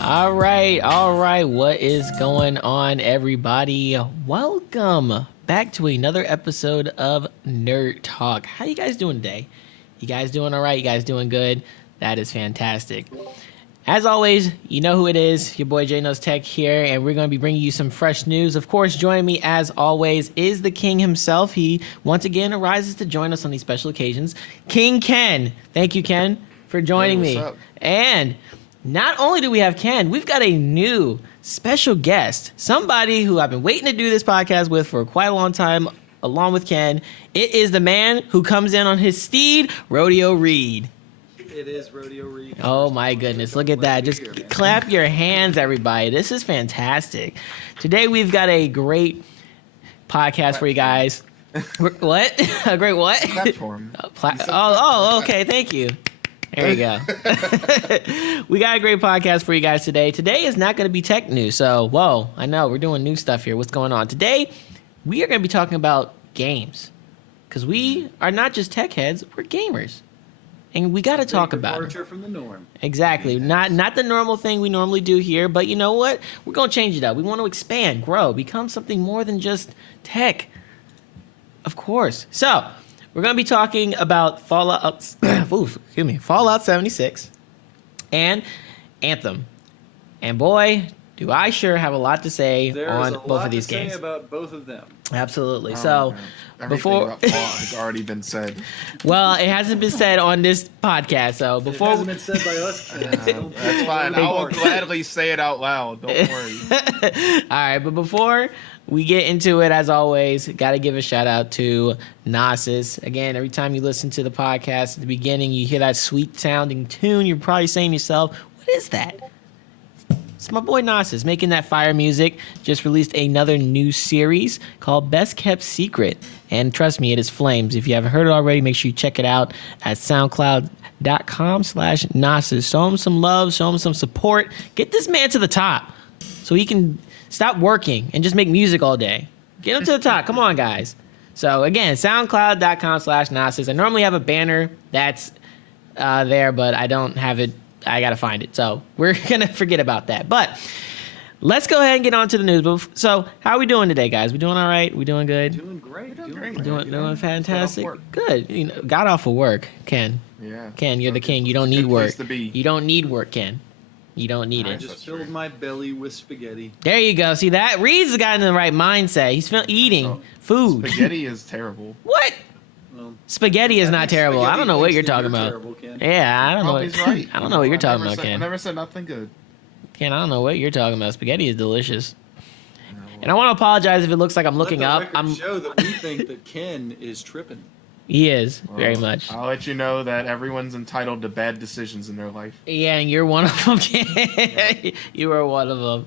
All right. What is going on, everybody? Welcome back to another episode of Nerd Talk. How you guys doing today? You guys doing all right? You guys doing good? That is fantastic. As always, you know who it is. Your boy Gnosis Tech here, and we're going to be bringing you some fresh news. Of course, joining me as always is the king himself. He once again arises to join us on these special occasions. King Ken. Thank you, Ken, for joining me. Up? And not only do we have Ken, we've got a new special guest, somebody who I've been waiting to do this podcast with for quite a long time, along with Ken. It is the man who comes in on his steed, Rodeo Reed. It is Rodeo Reed. Oh my goodness, look at that. Just clap your hands, everybody. This is fantastic. Today we've got a great podcast for you guys. What? A great what? Platform. Okay, thank you. There you go. We got a great podcast for you guys today. Today is not going to be tech news. So, whoa, I know, we're doing new stuff here. What's going on? Today, we are going to be talking about games. Because we are not just tech heads, we're gamers. And we got to talk about it. Departure from the norm. Exactly. Not the normal thing we normally do here, but you know what? We're going to change it up. We want to expand, grow, become something more than just tech. Of course. So, we're going to be talking about Fallout 76 and Anthem. And boy, do I sure have a lot to say on both of these games. There's a lot to say about both of them. Absolutely. Everything about Fallout has already been said. Well, it hasn't been said on this podcast, so before it hasn't been said by us. That's fine. I will gladly say it out loud. Don't worry. All right, but before we get into it, as always, got to give a shout out to Gnosis. Again, every time you listen to the podcast at the beginning, you hear that sweet sounding tune. You're probably saying to yourself, what is that? It's my boy Gnosis making that fire music. Just released another new series called Best Kept Secret. And trust me, it is flames. If you haven't heard it already, make sure you check it out at soundcloud.com/Gnosis. Show him some love, show him some support. Get this man to the top so he can stop working and just make music all day. Get him to the top. Come on, guys. So, again, soundcloud.com/Gnosis. I normally have a banner that's there, but I don't have it. I got to find it. So, we're going to forget about that. But let's go ahead and get on to the news. So, how are we doing today, guys? We doing all right? We doing good? Doing great. Doing fantastic. Good. You know, got off of work, Ken. Yeah. Ken, you're the king. You don't need work. To be. You don't need work, Ken. You don't need I it. just filled my belly with spaghetti. There you go. See that? Reed's the guy in the right mindset. He's eating food. Spaghetti is terrible. What? Well, Spaghetti is not terrible. I don't know what you're talking about. Terrible, Ken. Yeah, I don't know. He's right. I don't know what you're talking about, I Ken. never said nothing good. Ken, I don't know what you're talking about. Spaghetti is delicious. And I want to apologize if it looks like I'm looking up. I'm show that we think that Ken is tripping. He is, very much. I'll let you know that everyone's entitled to bad decisions in their life. Yeah, and you're one of them. You are one of them.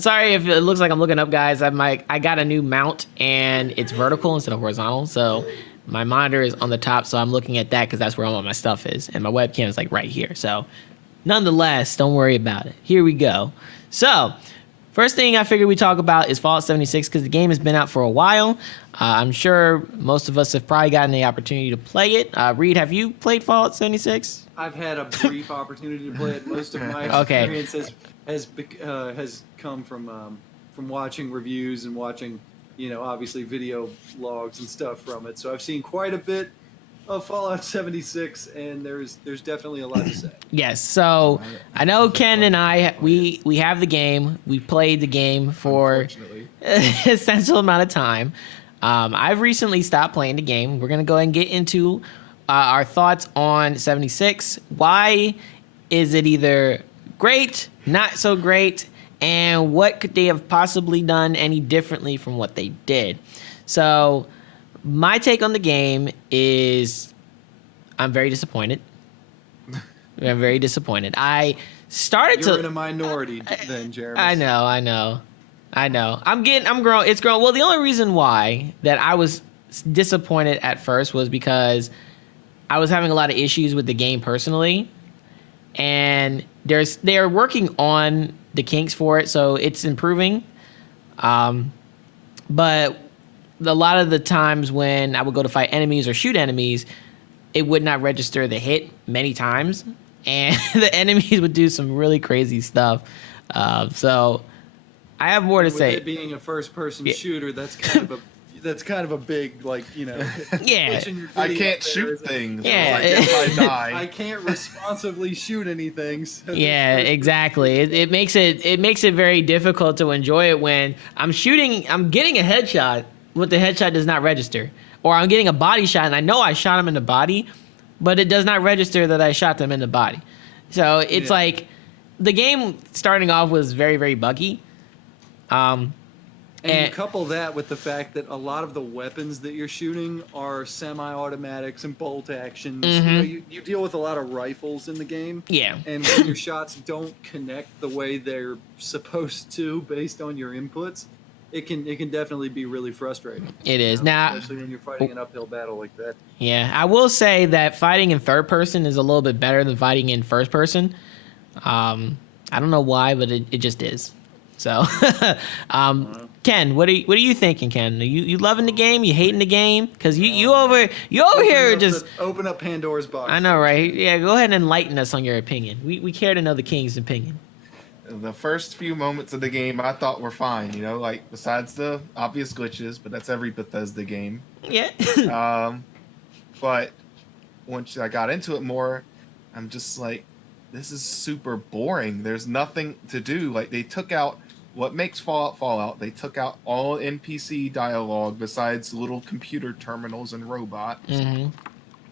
Sorry if it looks like I'm looking up, guys. I got a new mount, and it's vertical instead of horizontal. So my monitor is on the top, so I'm looking at that because that's where all my stuff is. And my webcam is like right here. So nonetheless, don't worry about it. Here we go. So first thing I figured we'd talk about is Fallout 76 because the game has been out for a while. I'm sure most of us have probably gotten the opportunity to play it. Reed, have you played Fallout 76? I've had a brief opportunity to play it. Most of my experience has come from watching reviews and watching, obviously video logs and stuff from it. So I've seen quite a bit of Fallout 76, and there's definitely a lot to say. Yes, so I know Ken and I, we have the game. We played the game for an essential amount of time. I've recently stopped playing the game. We're going to go ahead and get into our thoughts on 76. Why is it either great, not so great, and what could they have possibly done any differently from what they did? So my take on the game is I'm very disappointed. I'm very disappointed. I started You're in a minority then, Jeremy. I know. I'm growing. It's growing. Well, the only reason why that I was disappointed at first was because I was having a lot of issues with the game personally, and they're working on the kinks for it, so it's improving. But a lot of the times when I would go to fight enemies or shoot enemies, it would not register the hit many times. and the enemies would do some really crazy stuff. So I have more to say. It being a first-person shooter, that's kind of a big, like, Yeah. I can't shoot things. Yeah. I guess I die. I can't responsibly shoot anything. So Yeah, exactly. It makes it very difficult to enjoy it when I'm getting a headshot, but the headshot does not register. Or I'm getting a body shot and I know I shot him in the body, but it does not register that I shot them in the body. So it's like the game starting off was very, very buggy. And you couple that with the fact that a lot of the weapons that you're shooting are semi-automatics and bolt actions. Mm-hmm. You deal with a lot of rifles in the game. Yeah. And when your shots don't connect the way they're supposed to based on your inputs, it can definitely be really frustrating. It is. Now, especially when you're fighting an uphill battle like that. Yeah, I will say that fighting in third person is a little bit better than fighting in first person. I don't know why, but it just is. So, Ken, what are you thinking, Ken? Are you loving the game? You hating the game? Because you over here just open up Pandora's box. I know, right? Yeah, go ahead and enlighten us on your opinion. We care to know the king's opinion. The first few moments of the game I thought were fine, like besides the obvious glitches, but that's every Bethesda game. Yeah. But once I got into it more, I'm just like, this is super boring. There's nothing to do. Like, they took out what makes Fallout. They took out all NPC dialogue besides little computer terminals and robots. Mm-hmm.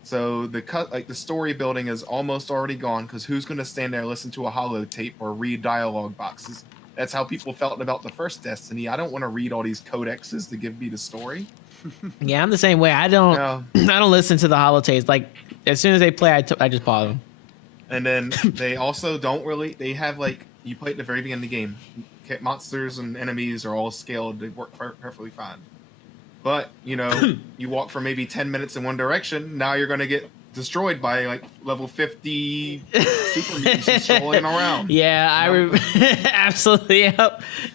So the story building is almost already gone, because who's going to stand there and listen to a holotape or read dialogue boxes? That's how people felt about the first Destiny. I don't want to read all these codexes to give me the story. Yeah, I'm the same way. I don't listen to the holotapes. Like, as soon as they play, I just pause them. And then they also don't really. They have, like, you play at the very beginning of the game. Monsters and enemies are all scaled. They work perfectly fine. But, you walk for maybe 10 minutes in one direction, now you're going to get destroyed by, like, level 50 super mutants just strolling around. Yeah, absolutely,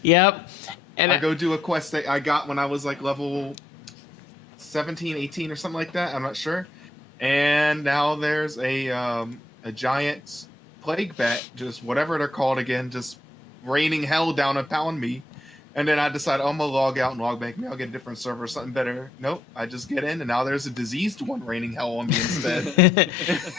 yep. And I go do a quest that I got when I was, like, level 17, 18 or something like that, I'm not sure. And now there's a giant plague bat, just whatever they're called again, just raining hell down upon me. And then I decide, I'm going to log out and log back. Maybe I'll get a different server or something better. Nope. I just get in, and now there's a diseased one raining hell on me instead.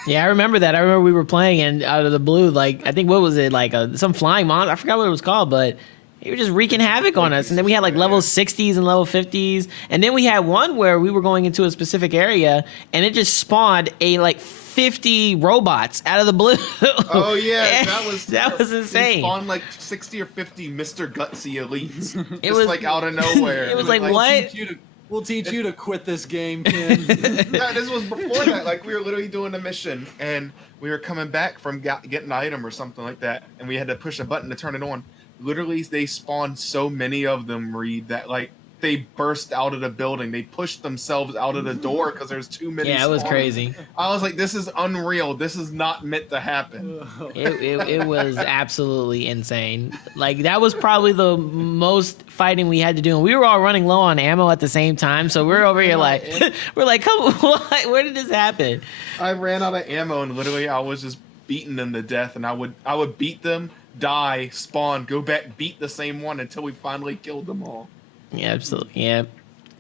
Yeah, I remember that. I remember we were playing, and out of the blue, like, I think, what was it? Like, some flying monster. I forgot what it was called, but he was just wreaking havoc on us. And then we had, like, level 60s and level 50s. And then we had one where we were going into a specific area, and it just spawned like, 50 robots out of the blue. Oh yeah, that was insane. He spawned like 60 or 50 Mr. Gutsy elites. It was like out of nowhere. It was like what? We'll teach you to quit this game, Ken. Yeah, this was before that. Like, we were literally doing a mission, and we were coming back from getting an item or something like that, and we had to push a button to turn it on. Literally, they spawned so many of them, Reed, that, like, they burst out of the building. They pushed themselves out of the door because there's too many. Yeah, it was crazy. I was like, this is unreal. This is not meant to happen. It was absolutely insane. Like, that was probably the most fighting we had to do. And we were all running low on ammo at the same time. So we're over here like, we're like, come on, where did this happen? I ran out of ammo, and literally I was just beating them to death. And I would beat them, die, spawn, go back, beat the same one until we finally killed them all. Yeah, absolutely. Yeah.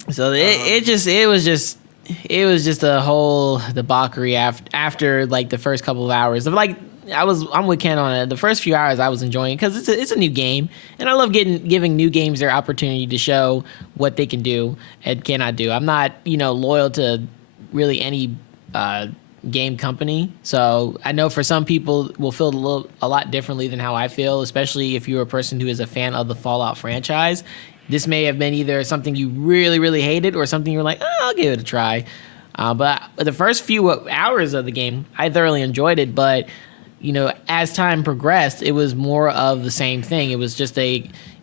So it was just a whole debauchery after like the first couple of hours of, like, I'm with Ken on it. The first few hours I was enjoying it because it's a new game, and I love giving new games their opportunity to show what they can do and cannot do. I'm not loyal to really any game company, so I know for some people will feel a lot differently than how I feel, especially if you're a person who is a fan of the Fallout franchise. This may have been either something you really, really hated or something you were like, I'll give it a try. But the first few hours of the game, I thoroughly enjoyed it. But, as time progressed, it was more of the same thing. It was just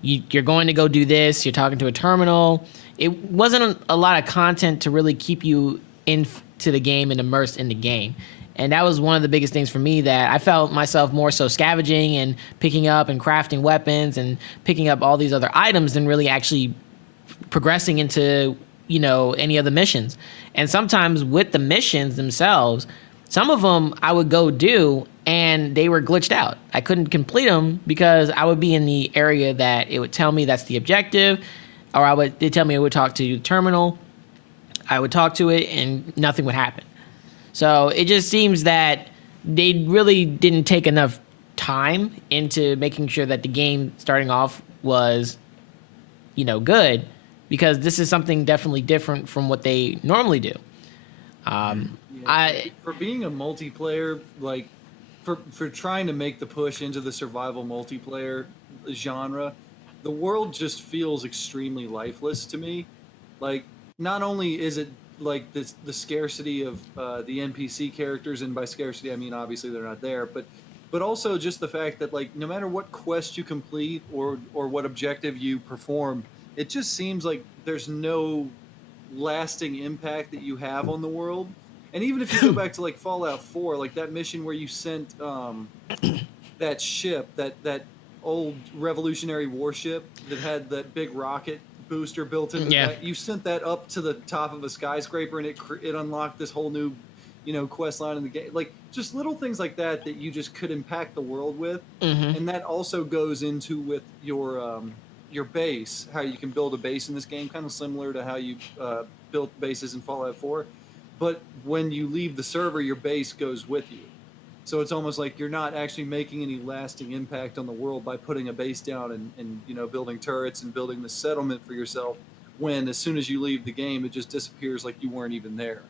you're going to go do this. You're talking to a terminal. It wasn't a lot of content to really keep you into the game and immersed in the game. And that was one of the biggest things for me, that I felt myself more so scavenging and picking up and crafting weapons and picking up all these other items than really actually progressing into, any of the missions. And sometimes with the missions themselves, some of them I would go do, and they were glitched out. I couldn't complete them because I would be in the area that it would tell me that's the objective, or they'd tell me it would talk to the terminal. I would talk to it, and nothing would happen. So it just seems that they really didn't take enough time into making sure that the game starting off was, good, because this is something definitely different from what they normally do. For being a multiplayer, like for trying to make the push into the survival multiplayer genre, the world just feels extremely lifeless to me. Like, not only is it like the scarcity of the NPC characters, and by scarcity I mean obviously they're not there, but also just the fact that, like, no matter what quest you complete or what objective you perform, it just seems like there's no lasting impact that you have on the world. And even if you go back to like Fallout 4, like that mission where you sent that ship, that old Revolutionary warship that had that big rocket booster built into that, you sent that up to the top of a skyscraper, and it unlocked this whole new quest line in the game. Like, just little things like that you just could impact the world with. And that also goes into with your base, how you can build a base in this game, kind of similar to how you built bases in Fallout 4. But when you leave the server, your base goes with you. So it's almost like you're not actually making any lasting impact on the world by putting a base down and building turrets and building the settlement for yourself, when as soon as you leave the game, it just disappears like you weren't even there.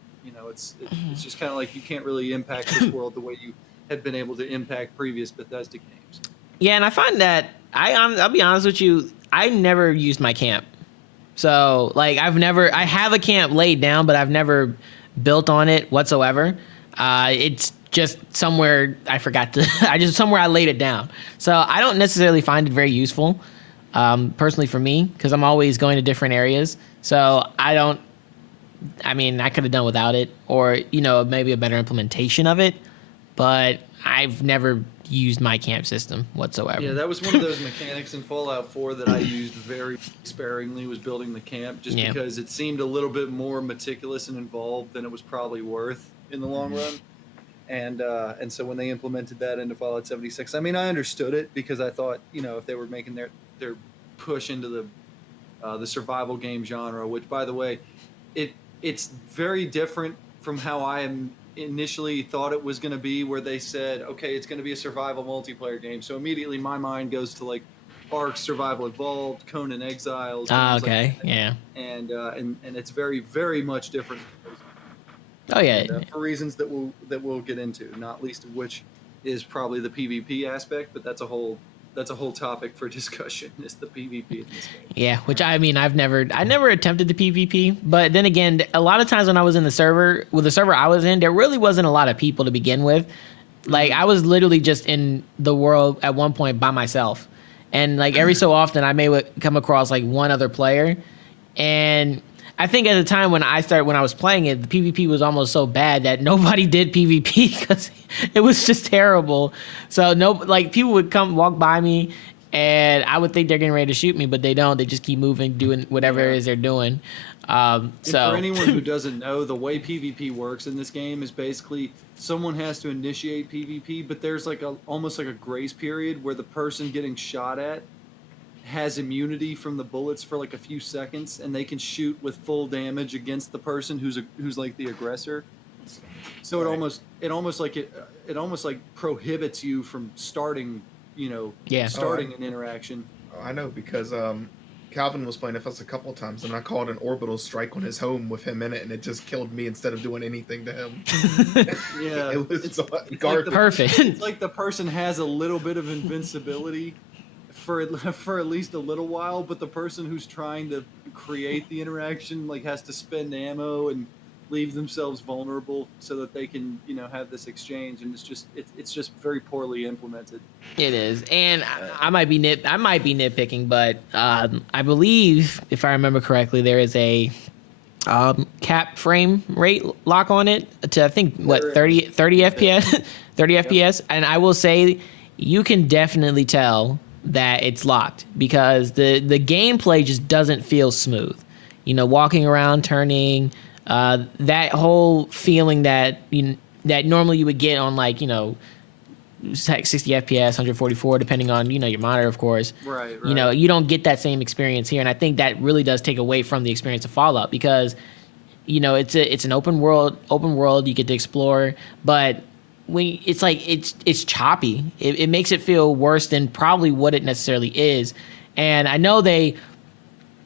It's just kind of like you can't really impact this world the way you had been able to impact previous Bethesda games. Yeah, and I find that I'll be honest with you, I never used my camp. So, like, I have a camp laid down, but I've never built on it whatsoever. It's just somewhere I forgot to, somewhere I laid it down. So I don't necessarily find it very useful, personally for me, because I'm always going to different areas. So I could have done without it, or, maybe a better implementation of it, but I've never used my camp system whatsoever. Yeah, that was one of those mechanics in Fallout 4 that I used very sparingly, was building the camp, just because it seemed a little bit more meticulous and involved than it was probably worth in the long run. And so when they implemented that into Fallout 76, I understood it, because I thought, if they were making their push into the survival game genre, which, by the way, it's very different from how I initially thought it was going to be, where they said, okay, it's going to be a survival multiplayer game. So immediately my mind goes to like Ark Survival Evolved, Conan Exiles. Okay, yeah. And it's very, very much different. Oh yeah. And, for reasons that we'll get into, not least of which is probably the PvP aspect, but that's a whole topic for discussion, is the PvP in this game. Yeah, which I never attempted the PvP, but then again, a lot of times when I was in the server I was in, there really wasn't a lot of people to begin with. Like, I was literally just in the world at one point by myself, and like every so often I may come across like one other player, and I think at the time when I was playing it, the PvP was almost so bad that nobody did PvP because it was just terrible. So people would walk by me, and I would think they're getting ready to shoot me, but they don't. They just keep moving, doing whatever it is they're doing. So for anyone who doesn't know, the way PvP works in this game is basically someone has to initiate PvP, but there's like almost like a grace period where the person getting shot at has immunity from the bullets for like a few seconds, and they can shoot with full damage against the person who's like the aggressor. So right. it almost prohibits you from starting an interaction. I know, because Calvin was playing with us a couple of times, and I called an orbital strike on his home with him in it, and it just killed me instead of doing anything to him. Yeah, it was perfect. It's like the person has a little bit of invincibility for at least a little while, but the person who's trying to create the interaction has to spend ammo and leave themselves vulnerable so that they can have this exchange, and it's just very poorly implemented. It is, and I might be nitpicking, but I believe, if I remember correctly, there is a cap frame rate lock on it to, I think, 30 FPS 30 FPS, and I will say you can definitely tell that it's locked, because the gameplay just doesn't feel smooth. Walking around, turning, that whole feeling that that normally you would get on like 60 FPS, 144, depending on your monitor, of course. Right. You don't get that same experience here, and I think that really does take away from the experience of Fallout because it's an open world. You get to explore, but when it's choppy. It makes it feel worse than probably what it necessarily is. And I know they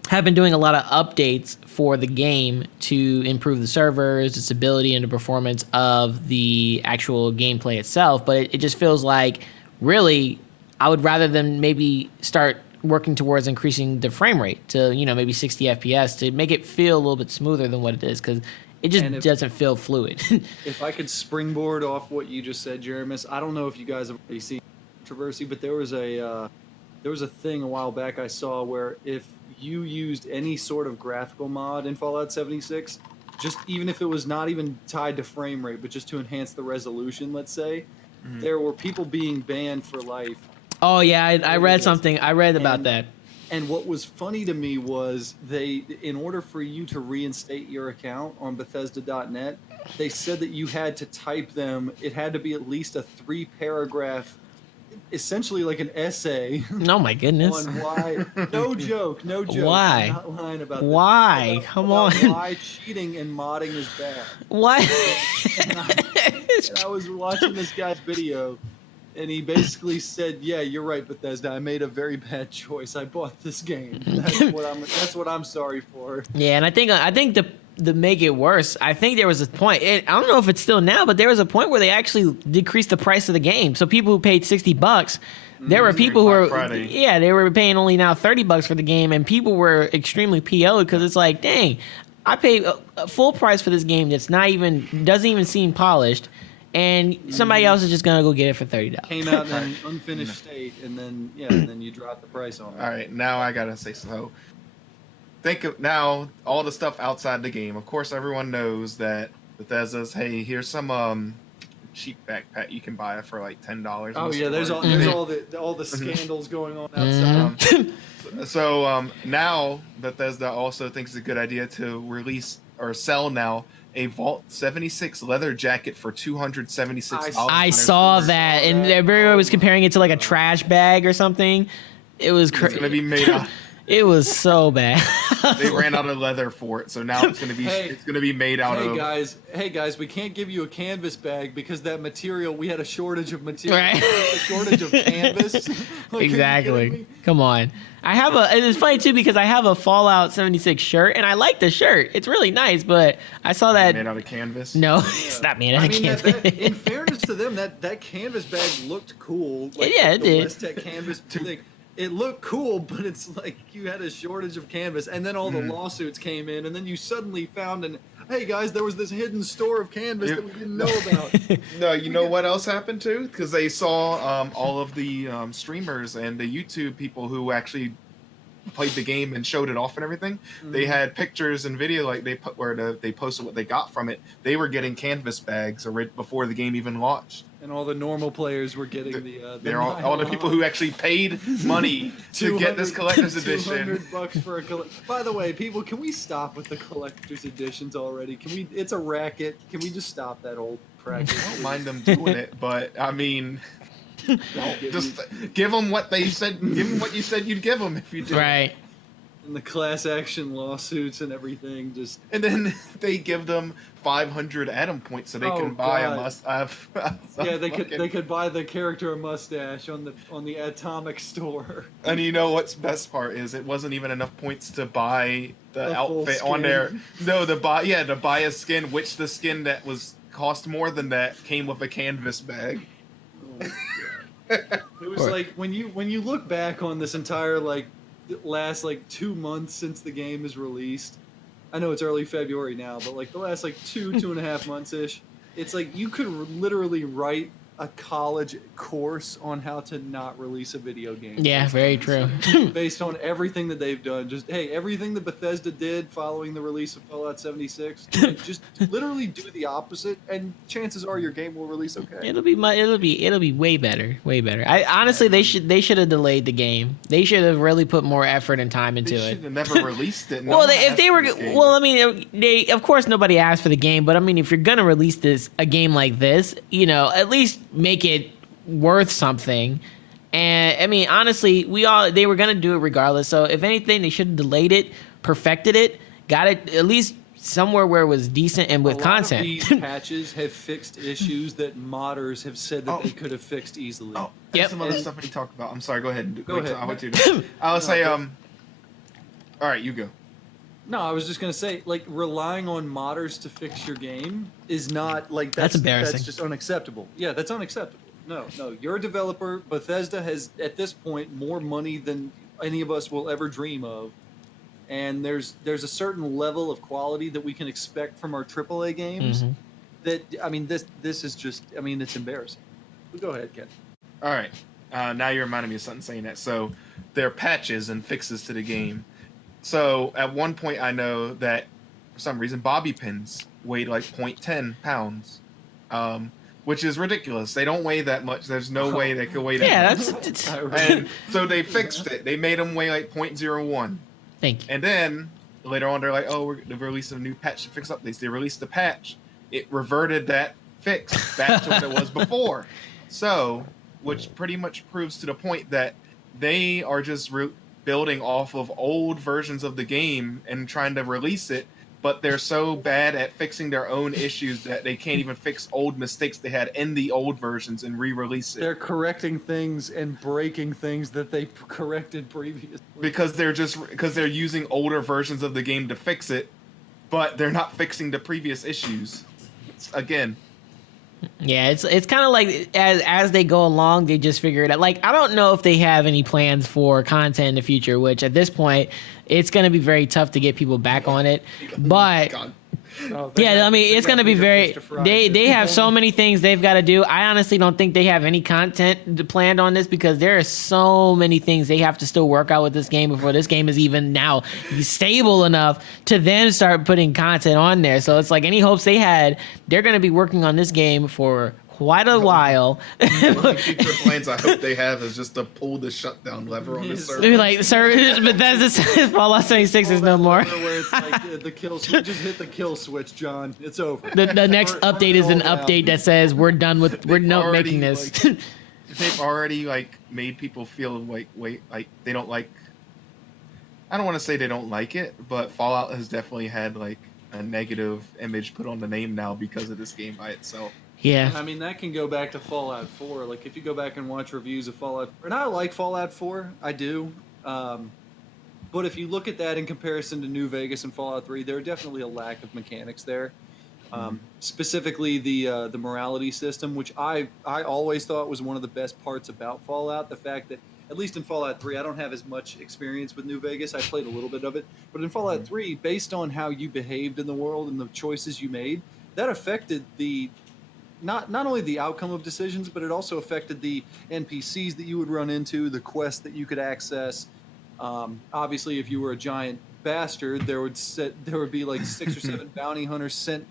have been doing a lot of updates for the game to improve the servers, the stability, and the performance of the actual gameplay itself. But it just feels like, really, I would rather than maybe start working towards increasing the frame rate to, maybe 60 FPS to make it feel a little bit smoother than what it is, because it just doesn't feel fluid. If I could springboard off what you just said, Jeremis, I don't know if you guys have already seen controversy, but there was a thing a while back I saw where if you used any sort of graphical mod in Fallout 76, just even if it was not even tied to frame rate, but just to enhance the resolution, let's say, there were people being banned for life. Oh yeah, I read something. I read about that. And what was funny to me was in order for you to reinstate your account on Bethesda.net, they said that you had to type them. It had to be at least a 3-paragraph, essentially like an essay. Oh my goodness! On why? No joke. Why? I'm not lying about why? About, Come about on. Why cheating and modding is bad? Why? And I was watching this guy's video. And he basically said, "Yeah, you're right, Bethesda. I made a very bad choice. I bought this game. That's what I'm sorry for." Yeah, and I think to make it worse, I think there was a point. I don't know if it's still now, but there was a point where they actually decreased the price of the game. So people who paid $60, there were people who they were paying only now $30 for the game, and people were extremely PO'd because it's like, dang, I paid a full price for this game that's doesn't even seem polished. And somebody else is just gonna go get it for $30. Came out in an unfinished state, and then you drop the price on it. All right, now I gotta say so. Think of now all the stuff outside the game. Of course, everyone knows that Bethesda's. Hey, here's some cheap backpack you can buy it for like $10. Oh yeah, there's all the scandals going on outside. So now Bethesda also thinks it's a good idea to release or sell now a Vault 76 leather jacket for $276. I saw that, and everyone was comparing it to like a trash bag or something. It was crazy. It's gonna be made out. It was so bad. They ran out of leather for it, so now it's gonna be made out of. Hey guys, we can't give you a canvas bag because that material. We had a shortage of material. Right. A shortage of canvas. Like, exactly. Come on. It's funny too because I have a Fallout 76 shirt and I like the shirt. It's really nice, but I saw that made out of canvas. No, it's not made out of canvas. In fairness to them, that canvas bag looked cool. Like, yeah, it did. The Westech canvas thing. It looked cool, but it's like you had a shortage of canvas, and then all the lawsuits came in, and then you suddenly found hey guys, there was this hidden store of canvas that we didn't know about. No, you know what else happened too? Because they saw all of the streamers and the YouTube people who actually played the game and showed it off and everything. They had pictures and video like they posted what they got from it. They were getting canvas bags before the game even launched. And all the normal players were getting all the people who actually paid money to get this collector's edition. $200 for By the way, people, can we stop with the collector's editions already? It's a racket. Can we just stop that old practice? I don't mind them doing it, but I mean, just give them what they said. Give them what you said you'd give them if you did. Right. And the class action lawsuits and everything, and then they give them 500 Atom points so they can buy a must-have. Yeah, they could buy the character a mustache on the Atomic store. And you know what's best part is it wasn't even enough points to buy the outfit on there. No, to buy a skin, which the skin that cost more than that came with a canvas bag. Oh, it was like when you look back on this entire last 2 months since the game is released. I know it's early February now, but the last 2.5 months ish, it's like you could literally write a college course on how to not release a video game. Yeah, very true. Based on everything that they've done, just hey, everything that Bethesda did following the release of Fallout 76, just literally do the opposite, and chances are your game will release okay. It'll be way better, way better. I honestly, they should have delayed the game. They should have really put more effort and time into it. They should have never released it. Well, if they were, well, I mean, they of course nobody asked for the game, but I mean, if you're gonna release a game like this, you know, at least make it worth something. And I mean, honestly, they were gonna do it regardless. So if anything, they should have delayed it, perfected it, got it at least somewhere where it was decent and with content. A lot of these patches have fixed issues that modders have said that they could have fixed easily. Oh, there's some other stuff we talked about. I'm sorry. Go ahead. Go ahead. I would say, all right, you go. No, I was just gonna say, like, relying on modders to fix your game is not like that's embarrassing. That's just unacceptable. Yeah, that's unacceptable. No, you're a developer. Bethesda has at this point more money than any of us will ever dream of, and there's a certain level of quality that we can expect from our AAA games. Mm-hmm. That I mean, this is just, I mean, it's embarrassing. But go ahead, Ken. All right, now you're reminding me of something saying that. So there are patches and fixes to the game. So at one point, I know that for some reason bobby pins weighed like 0.10 pounds, which is ridiculous. They don't weigh that much. There's no way they could weigh that. Yeah, much. And so they fixed it. They made them weigh like 0.01. Thank you. And then later on, they're like, "Oh, we're releasing a new patch to fix updates." They released the patch. It reverted that fix back to what it was before. So, which pretty much proves to the point that they are just building off of old versions of the game and trying to release it, but they're so bad at fixing their own issues that they can't even fix old mistakes they had in the old versions and re-release it. They're correcting things and breaking things that they corrected previously. Because they're using older versions of the game to fix it, but they're not fixing the previous issues. Again. Yeah, it's kind of like as they go along, they just figure it out. Like, I don't know if they have any plans for content in the future, which at this point, it's going to be very tough to get people back on it. But yeah, I mean, it's going to be very. They have so many things they've got to do. I honestly don't think they have any content planned on this because there are so many things they have to still work out with this game before this game is even now stable enough to then start putting content on there. So it's like any hopes they had, they're going to be working on this game for quite a while. One of the future plans I hope they have is just to pull the shutdown lever on the server. They're like, but that's Fallout 76 is no more. Where it's like the kill switch. Just hit the kill switch, John. It's over. The next update is an update that says we're done with making this. They've already like made people feel like they don't like. I don't want to say they don't like it, but Fallout has definitely had like a negative image put on the name now because of this game by itself. Yeah. I mean, that can go back to Fallout 4. Like, if you go back and watch reviews of Fallout 4, and I like Fallout 4, I do. But if you look at that in comparison to New Vegas and Fallout 3, there are definitely a lack of mechanics there. Specifically, the morality system, which I always thought was one of the best parts about Fallout. The fact that, at least in Fallout 3, I don't have as much experience with New Vegas. I played a little bit of it. But in Fallout 3, based on how you behaved in the world and the choices you made, that affected the... Not only the outcome of decisions, but it also affected the NPCs that you would run into, the quests that you could access. Obviously, if you were a giant bastard, there would be like 6 or 7 bounty hunters sent,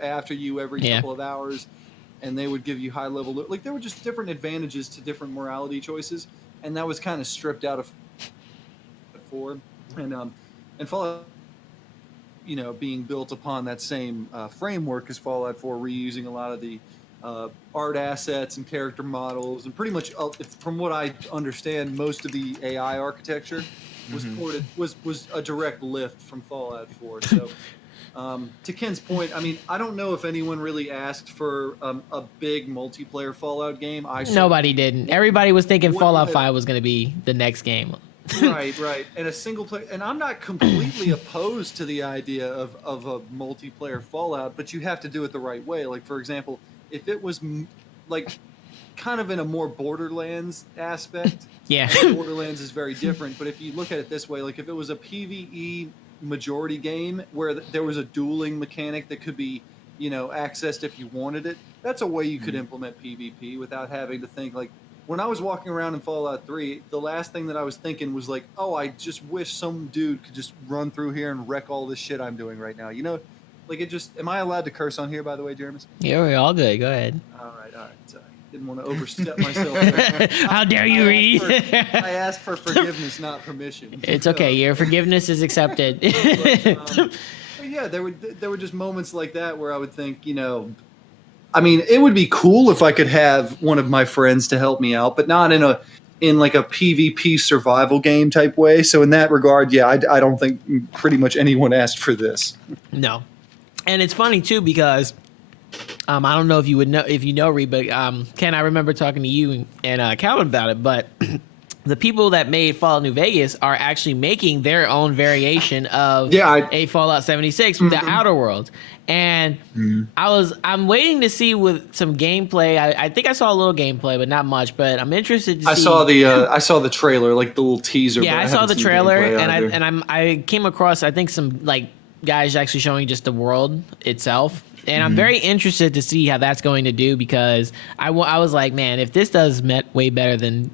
after you every couple of hours, and they would give you high level. Like, there were just different advantages to different morality choices, and that was kind of stripped out of 4. And Fallout, being built upon that same framework as Fallout 4, reusing a lot of the art assets and character models, and pretty much, from what I understand, most of the AI architecture was ported, was a direct lift from Fallout 4. So, to Ken's point, I mean, I don't know if anyone really asked for a big multiplayer Fallout game. Nobody didn't. Everybody was thinking Fallout 5 was going to be the next game. Right. And a single player, and I'm not completely opposed to the idea of a multiplayer Fallout, but you have to do it the right way. Like, for example, if it was like kind of in a more Borderlands aspect, Borderlands is very different. But if you look at it this way, like if it was a PvE majority game where there was a dueling mechanic that could be, accessed if you wanted it, that's a way you could implement PvP without having to think like. When I was walking around in Fallout 3, the last thing that I was thinking was like, oh, I just wish some dude could just run through here and wreck all this shit I'm doing right now. You know, like it just. Am I allowed to curse on here, by the way, Jeremy? Yeah, we're all good. Go ahead. All right. Sorry. Didn't want to overstep myself there. How dare you, Reed? I asked for forgiveness, not permission. It's okay. Your forgiveness is accepted. But yeah, there were just moments like that where I would think, you know, I mean, it would be cool if I could have one of my friends to help me out, but not in like a PvP survival game type way. So in that regard, yeah, I don't think pretty much anyone asked for this. No, and it's funny too because I don't know if you would know Reed, but Ken, I remember talking to you and Calvin about it, but. The people that made Fallout New Vegas are actually making their own variation of a Fallout 76 with the Outer Worlds. And I'm waiting to see with some gameplay. I think I saw a little gameplay, but not much. But I'm interested to see. I saw the trailer, like the little teaser. Yeah, I saw the trailer, and I came across I think some like guys actually showing just the world itself. And I'm very interested to see how that's going to do because I was like, man, if this does way better than,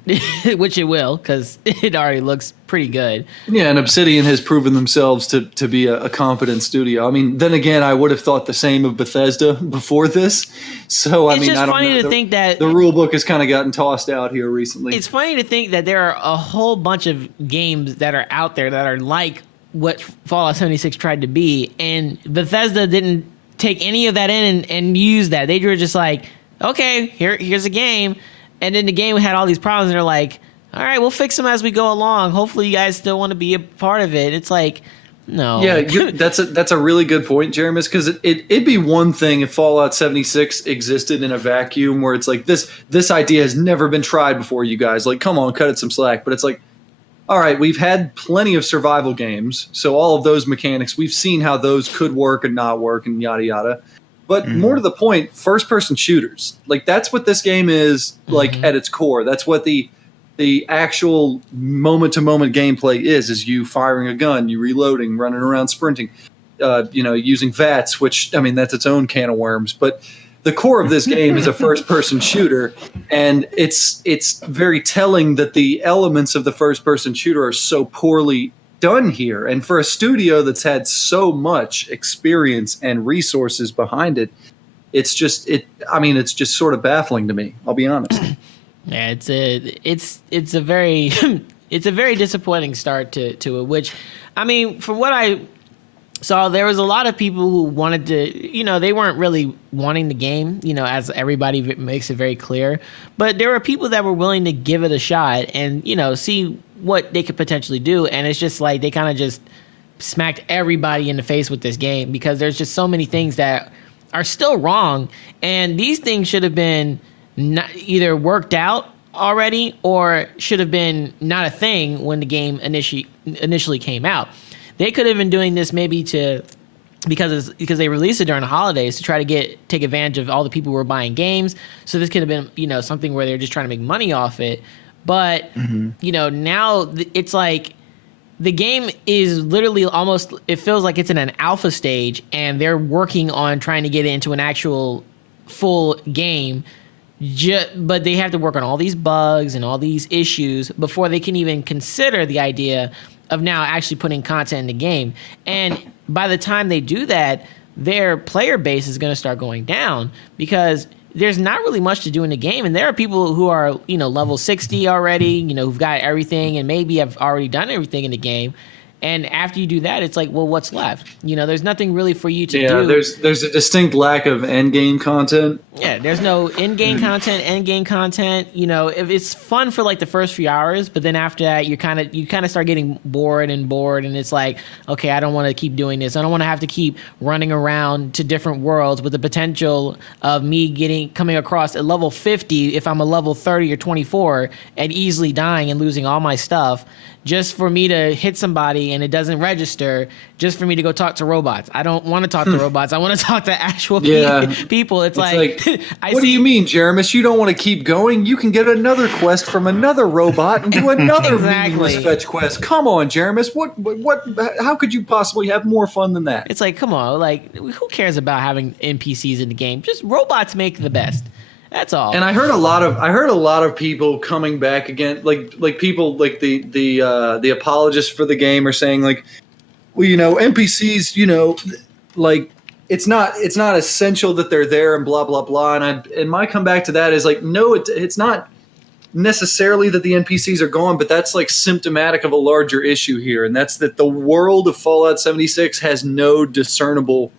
which it will, because it already looks pretty good. Yeah, and Obsidian has proven themselves to be a competent studio. I mean, then again, I would have thought the same of Bethesda before this. So, it's just funny to think that the rule book has kind of gotten tossed out here recently. It's funny to think that there are a whole bunch of games that are out there that are like what Fallout 76 tried to be, and Bethesda didn't take any of that in and use that. They were just like, okay, here's a game. And then the game had all these problems and they're like, all right, we'll fix them as we go along. Hopefully you guys still want to be a part of it. It's like, no. Yeah, that's a really good point, Jeremy, because it'd be one thing if Fallout 76 existed in a vacuum where it's like, this idea has never been tried before, you guys. Like, come on, cut it some slack. But it's like, all right, we've had plenty of survival games, so all of those mechanics, we've seen how those could work and not work and yada yada. But more to the point, first-person shooters. Like, that's what this game is, like, at its core. That's what the actual moment-to-moment gameplay is you firing a gun, you reloading, running around sprinting, using VATS, which, I mean, that's its own can of worms. But the core of this game is a first-person shooter, and it's very telling that the elements of the first-person shooter are so poorly done here. And for a studio that's had so much experience and resources behind it, it's just sort of baffling to me. I'll be honest. Yeah, it's a very it's a very disappointing start to it. Which, I mean, from what I saw, there was a lot of people who wanted to, they weren't really wanting the game, as everybody makes it very clear. But there were people that were willing to give it a shot and, see what they could potentially do. And it's just like they kind of just smacked everybody in the face with this game because there's just so many things that are still wrong. And these things should have been either worked out already or should have been not a thing when the game initially came out. They could have been doing this maybe because they released it during the holidays to try to take advantage of all the people who were buying games. So this could have been, something where they're just trying to make money off it. But, now it's like the game is literally almost, it feels like it's in an alpha stage and they're working on trying to get it into an actual full game. But they have to work on all these bugs and all these issues before they can even consider the idea of now actually putting content in the game. And by the time they do that, their player base is going to start going down because there's not really much to do in the game. And there are people who are, level 60 already, who've got everything and maybe have already done everything in the game. And after you do that, it's like, well, what's left? There's nothing really for you to do. Yeah, there's a distinct lack of end game content. Yeah, there's no in-game content, end-game content. If it's fun for like the first few hours, but then after that, you kind of start getting bored, and it's like, okay, I don't want to keep doing this. I don't want to have to keep running around to different worlds with the potential of me coming across at level 50 if I'm a level 30 or 24 and easily dying and losing all my stuff just for me to hit somebody automatically and it doesn't register just for me to go talk to robots. I don't want to talk to robots. I want to talk to actual people. It's like what do you mean, Jeremis? You don't want to keep going? You can get another quest from another robot and do another meaningless fetch quest. Come on, Jeremis. What? How could you possibly have more fun than that? It's like, come on. Like, who cares about having NPCs in the game? Just robots make the best. That's all. And I heard a lot of people coming back again, like people like the apologists for the game are saying like, well, NPCs, like it's not essential that they're there and blah blah blah. And my comeback to that is like, no, it's not necessarily that the NPCs are gone, but that's like symptomatic of a larger issue here, and that's that the world of Fallout 76 has no discernible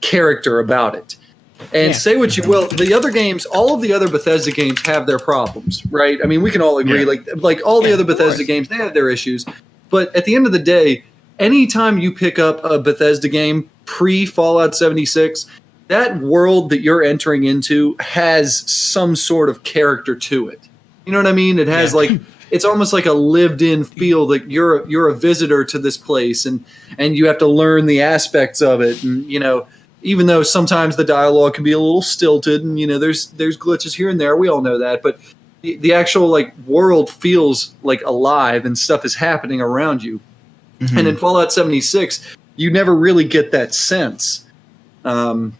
character about it. And say what you will, the other games, all of the other Bethesda games have their problems, right? I mean, we can all agree, like all the other Bethesda games, they have their issues. But at the end of the day, anytime you pick up a Bethesda game pre-Fallout 76, that world that you're entering into has some sort of character to it. You know what I mean? It has like, it's almost like a lived-in feel that you're a visitor to this place, and you have to learn the aspects of it, and even though sometimes the dialogue can be a little stilted and, there's glitches here and there. We all know that. But the actual, like, world feels, like, alive and stuff is happening around you. Mm-hmm. And in Fallout 76, you never really get that sense. At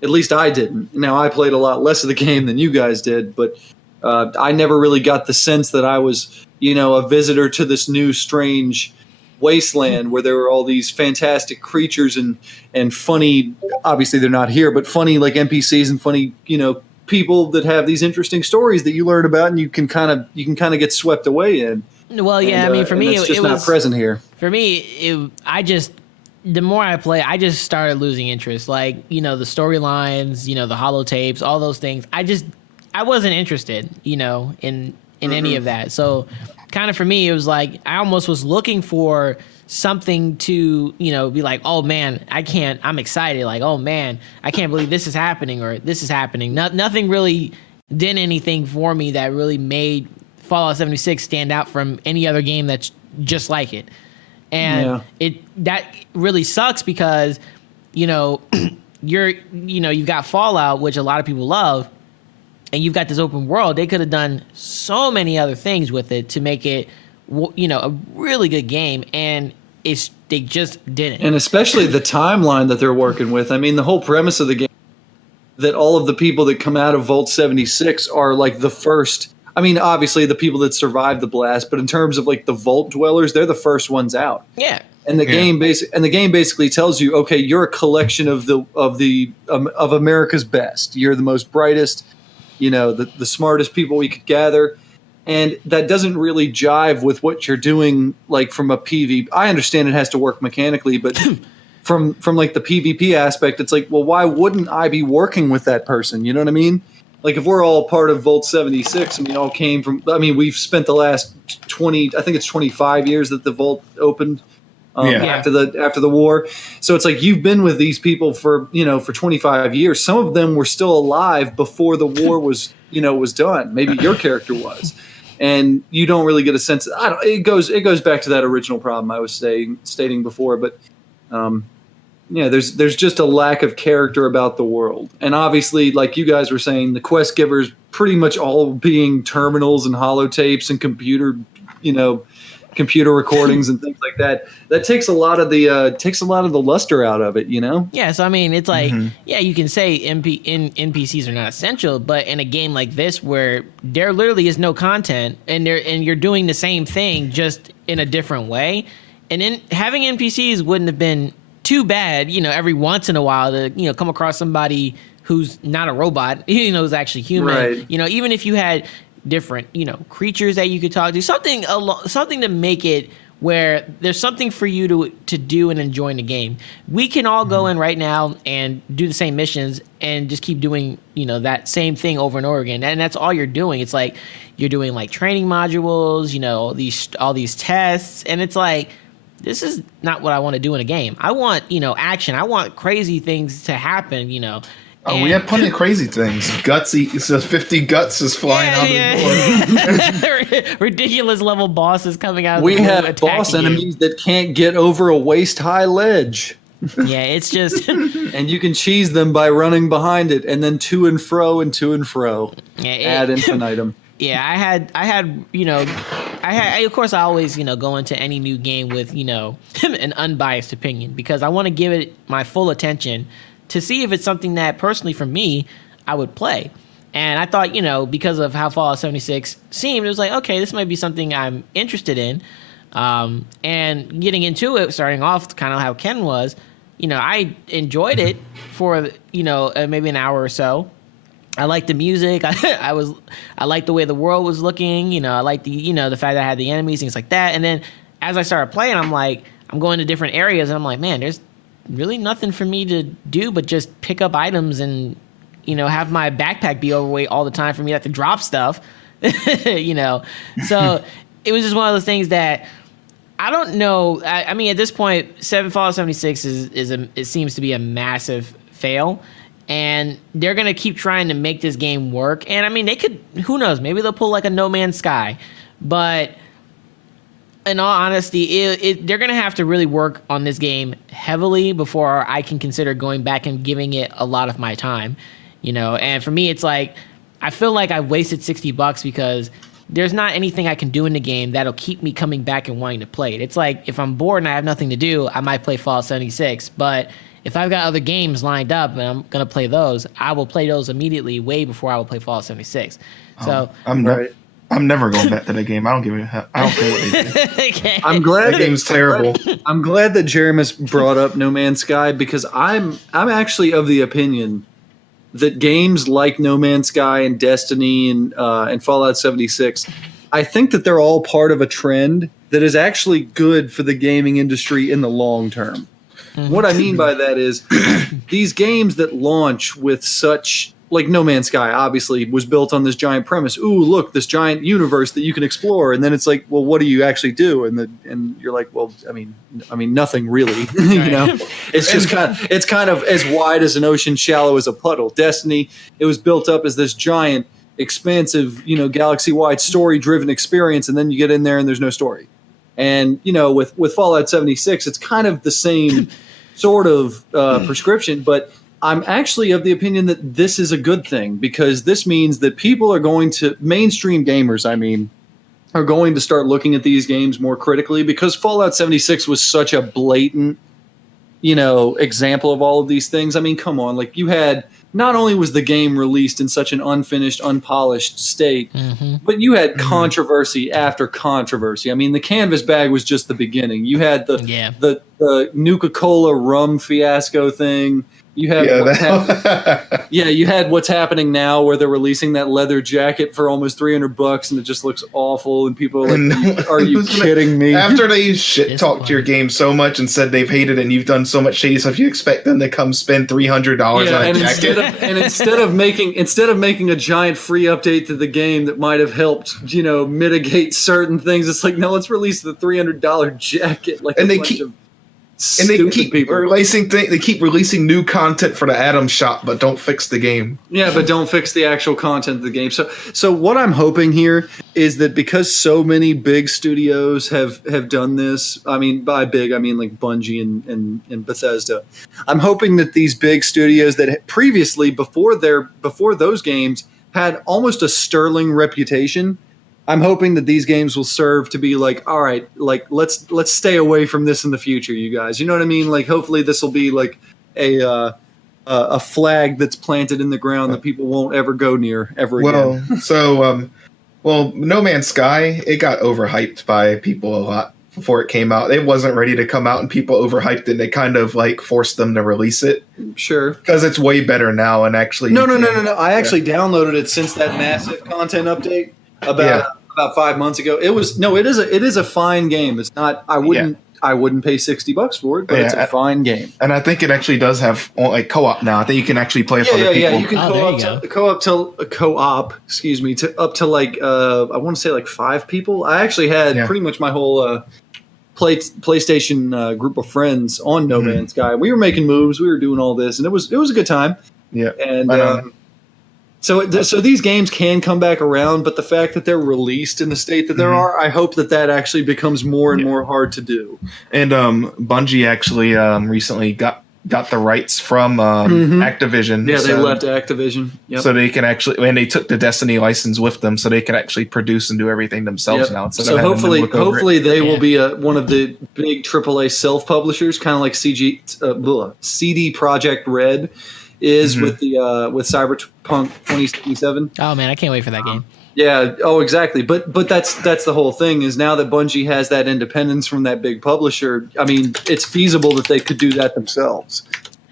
least I didn't. Now, I played a lot less of the game than you guys did. But I never really got the sense that I was, a visitor to this new, strange wasteland where there were all these fantastic creatures and funny, obviously they're not here, but funny like NPCs and funny, people that have these interesting stories that you learn about and you can kind of get swept away in. Well, yeah, I mean, for me, it's just not present here. For me, the more I play, I just started losing interest. Like, the storylines, the holotapes, all those things. I wasn't interested, in any of that. So kind of for me, it was like I almost was looking for something to, be like, oh man, I'm excited. Like, oh man, I can't believe this is happening or this is happening. Nothing really did anything for me that really made Fallout 76 stand out from any other game that's just like it. And that really sucks because, you've got Fallout, which a lot of people love, and you've got this open world. They could have done so many other things with it to make it, a really good game, and they just didn't. And especially the timeline that they're working with. I mean, the whole premise of the game, that all of the people that come out of Vault 76 are like the first. I mean, obviously the people that survived the blast, but in terms of like the Vault dwellers, they're the first ones out. Yeah. And the game basically tells you, okay, you're a collection of America's best. You're the most brightest. The smartest people we could gather, and that doesn't really jive with what you're doing. Like from a PvP, I understand it has to work mechanically, but from like the PvP aspect, it's like, well, why wouldn't I be working with that person? You know what I mean? Like if we're all part of Vault 76 and we all came from, we've spent the last 25 years that the Vault opened. After the war. So it's like you've been with these people for 25 years. Some of them were still alive before the war was done. Maybe your character was. And you don't really get a sense. It goes back to that original problem I was stating before, but there's just a lack of character about the world. And obviously, like you guys were saying, the quest givers pretty much all being terminals and holotapes and computer recordings and things like that. That takes a lot of the luster out of it, Yeah, so I mean, it's like, you can say NPCs are not essential, but in a game like this where there literally is no content and you're doing the same thing just in a different way, and then having NPCs wouldn't have been too bad, every once in a while to come across somebody who's not a robot, who's actually human. Right. Even if you had different creatures that you could talk to, something to make it where there's something for you to do and enjoy in the game. We can all go in right now and do the same missions and just keep doing that same thing over and over again, and that's all you're doing. It's like you're doing like training modules, all these tests, and it's like, this is not what I want to do in a game. I want action. I want crazy things to happen. Oh, we have plenty of crazy things. Gutsy, it says 50 guts is flying out the door. Ridiculous level bosses coming out. We have boss enemies that can't get over a waist-high ledge. Yeah, it's just and you can cheese them by running behind it and then to and fro and to and fro ad infinitum. Yeah, I had of course I always go into any new game with an unbiased opinion because I want to give it my full attention to see if it's something that personally for me I would play. And I thought because of how Fallout 76 seemed, it was like, okay, this might be something I'm interested in. And getting into it, starting off kind of how Ken was, I enjoyed it for maybe an hour or so. I liked the music. I liked the way the world was looking. I liked the the fact that I had the enemies, things like that. And then as I started playing, I'm going to different areas, and I'm like, man, there's really nothing for me to do but just pick up items and have my backpack be overweight all the time for me to have to drop stuff. So it was just one of those things that I don't know. I mean, at this point, Fallout 76 it seems to be a massive fail, and they're gonna keep trying to make this game work. And I mean, they could. Who knows? Maybe they'll pull like a No Man's Sky, but in all honesty, they're gonna have to really work on this game heavily before I can consider going back and giving it a lot of my time. And for me, it's like I feel like I've wasted $60 because there's not anything I can do in the game that'll keep me coming back and wanting to play it. It's like if I'm bored and I have nothing to do, I might play Fallout 76. But if I've got other games lined up and I'm going to play those, I will play those immediately way before I will play Fallout 76. So I'm never going back to that game. I don't give a hell. I don't care what they do. Okay. I'm glad that game's terrible. I'm glad that Jeremus brought up No Man's Sky because I'm actually of the opinion that games like No Man's Sky and Destiny and Fallout 76, I think that they're all part of a trend that is actually good for the gaming industry in the long term. Mm-hmm. What I mean by that is these games that launch with such, like No Man's Sky obviously was built on this giant premise. Ooh, look, this giant universe that you can explore. And then it's like, well, what do you actually do? And you're like, well, I mean, nothing really. It's just kind of as wide as an ocean, shallow as a puddle. Destiny, it was built up as this giant, expansive, galaxy-wide story-driven experience, and then you get in there and there's no story. And with Fallout 76, it's kind of the same sort of prescription, but I'm actually of the opinion that this is a good thing because this means that people are going to, mainstream gamers, are going to start looking at these games more critically because Fallout 76 was such a blatant, example of all of these things. I mean, come on, like you had, not only was the game released in such an unfinished, unpolished state, but you had controversy after controversy. I mean, the canvas bag was just the beginning. You had the Nuka-Cola rum fiasco thing. You have you had what's happening now where they're releasing that leather jacket for almost $300 and it just looks awful and people are like, are you kidding me? After they shit talked your game so much and said they've hated it and you've done so much shady stuff, you expect them to come spend $300 on a jacket. Instead of making a giant free update to the game that might have helped, mitigate certain things, it's like, no, let's release the $300 jacket. And they keep releasing new content for the Atom Shop, but don't fix the game. Yeah, but don't fix the actual content of the game. So what I'm hoping here is that because so many big studios have done this, I mean by big I mean like Bungie and Bethesda. I'm hoping that these big studios that previously before those games had almost a sterling reputation. I'm hoping that these games will serve to be like, all right, like let's stay away from this in the future, you guys. You know what I mean? Like, hopefully this will be like a flag that's planted in the ground that people won't ever go near ever again. Well, No Man's Sky, it got overhyped by people a lot before it came out. It wasn't ready to come out, and people overhyped it. And they kind of like forced them to release it. Sure, because it's way better now. And actually, no. I actually downloaded it since that massive content update about 5 months ago. It is a fine game. It's not. I wouldn't pay $60 for it, but it's a fine game. And I think it actually does have like co-op now. I think you can actually play with other people. Yeah, you can co-op. Excuse me, up to like I want to say like 5 people. I actually had pretty much my whole PlayStation group of friends on No Man's Sky. We were making moves. We were doing all this, and it was a good time. Yeah. And so these games can come back around, but the fact that they're released in the state that there are, I hope that actually becomes more and more hard to do. And Bungie actually recently got the rights from Activision. Yeah, they left Activision. Yep. So they can actually, and they took the Destiny license with them, so they can actually produce and do evering themselves now. So hopefully they will be one of the big AAA self-publishers, kind of like CD Projekt Red is with Cyberpunk 2077. Oh man, I can't wait for that game. Yeah. Oh, exactly. But that's the whole thing is now that Bungie has that independence from that big publisher. I mean, it's feasible that they could do that themselves.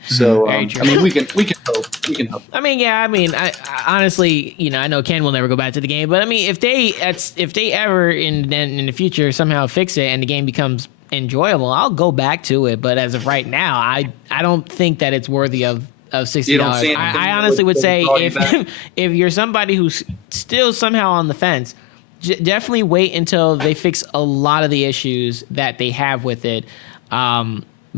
So I mean, we can hope. We can hope. I mean, yeah. I mean, I honestly, I know Ken will never go back to the game, but I mean, if they ever in the future somehow fix it and the game becomes enjoyable, I'll go back to it. But as of right now, I don't think that it's worthy of $60. I honestly would say if you're somebody who's still somehow on the fence, definitely wait until they fix a lot of the issues that they have with it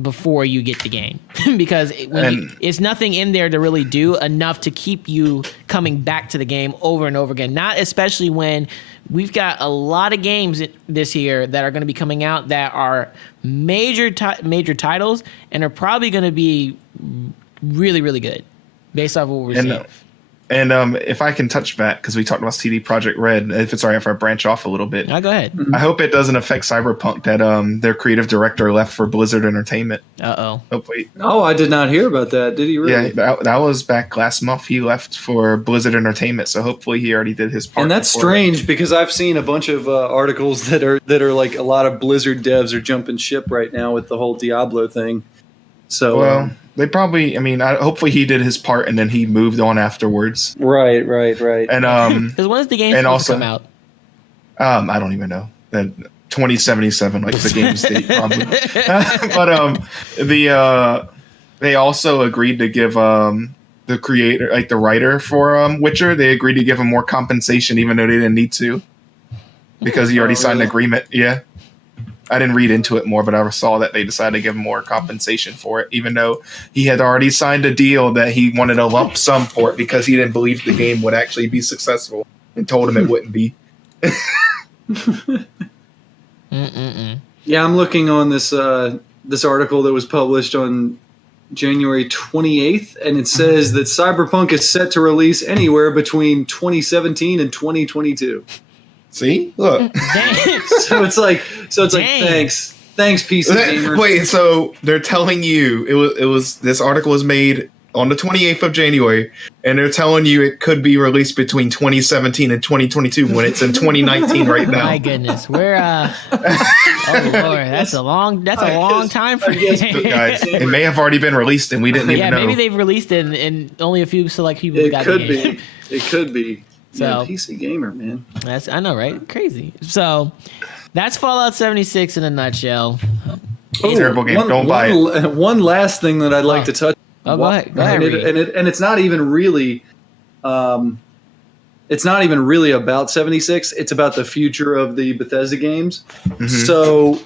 before you get the game, because it's nothing in there to really do enough to keep you coming back to the game over and over again. Not especially when we've got a lot of games this year that are going to be coming out that are major titles and are probably going to be really, really good based off what we're seeing. And if I can touch back, because we talked about CD Projekt Red, if it's all right if I branch off a little bit. No, go ahead. I hope it doesn't affect Cyberpunk that their creative director left for Blizzard Entertainment. Uh-oh. Hopefully. Oh, I did not hear about that. Did he really? Yeah, that was back last month. He left for Blizzard Entertainment, so hopefully he already did his part. And that's strange because I've seen a bunch of articles that are like a lot of Blizzard devs are jumping ship right now with the whole Diablo thing. So well, they probably. I mean, hopefully he did his part and then he moved on afterwards. Right. And because when is the game supposed to come out? I don't even know. 2077, like the game state probably. But they also agreed to give the creator, like the writer for Witcher, they agreed to give him more compensation even though they didn't need to because he already signed an agreement. Yeah. I didn't read into it more, but I saw that they decided to give him more compensation for it, even though he had already signed a deal that he wanted a lump sum for it because he didn't believe the game would actually be successful and told him it wouldn't be. Yeah, I'm looking on this this article that was published on January 28th, and it says that Cyberpunk is set to release anywhere between 2017 and 2022. See, look. so it's like thanks PC gamer. Wait, so they're telling you it was this article was made on the 28th of January, and they're telling you it could be released between 2017 and 2022 when it's in 2019 right now. My goodness, we're oh Lord, that's a long time for you guys. It may have already been released and we didn't even know. Yeah, maybe they've released it and only a few select people got the game. It could be. So yeah, PC gamer, man. I know, right? Crazy. So that's Fallout 76 in a nutshell. Terrible game. Don't buy it. One last thing that I'd like to touch. Oh, go ahead. And it's not even really, it's not even really about 76. It's about the future of the Bethesda games. Mm-hmm. So,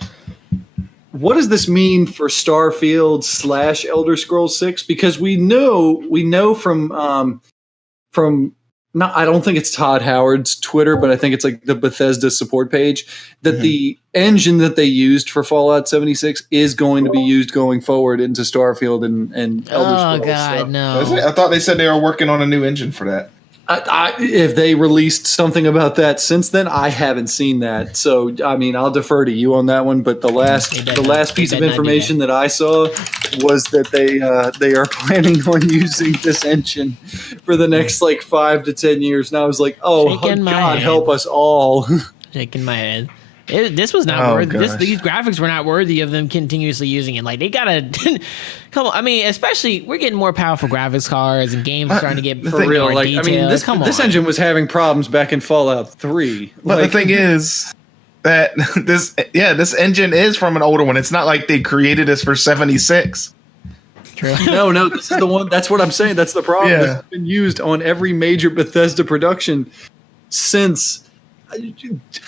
what does this mean for Starfield / Elder Scrolls 6? Because we know from not, I don't think it's Todd Howard's Twitter, but I think it's like the Bethesda support page that the engine that they used for Fallout 76 is going to be used going forward into Starfield and Elder Scrolls. Oh God, so. no! I thought they said they were working on a new engine for that. If they released something about that since then, I haven't seen that. So, I mean, I'll defer to you on that one. But the last piece of information that I saw was that they are planning on using this engine for the next 5 to 10 years. And I was like, oh, God, help us all. Shaking my head. This was not worthy. These graphics were not worthy of them continuously using it. Like, they gotta come on. I mean, especially we're getting more powerful graphics cards and games starting to get for real. More detailed. I mean, this engine was having problems back in Fallout 3. But the thing is that this engine is from an older one. It's not like they created this for 76. True. No, this is the one. That's what I'm saying. That's the problem. Yeah. It's been used on every major Bethesda production since.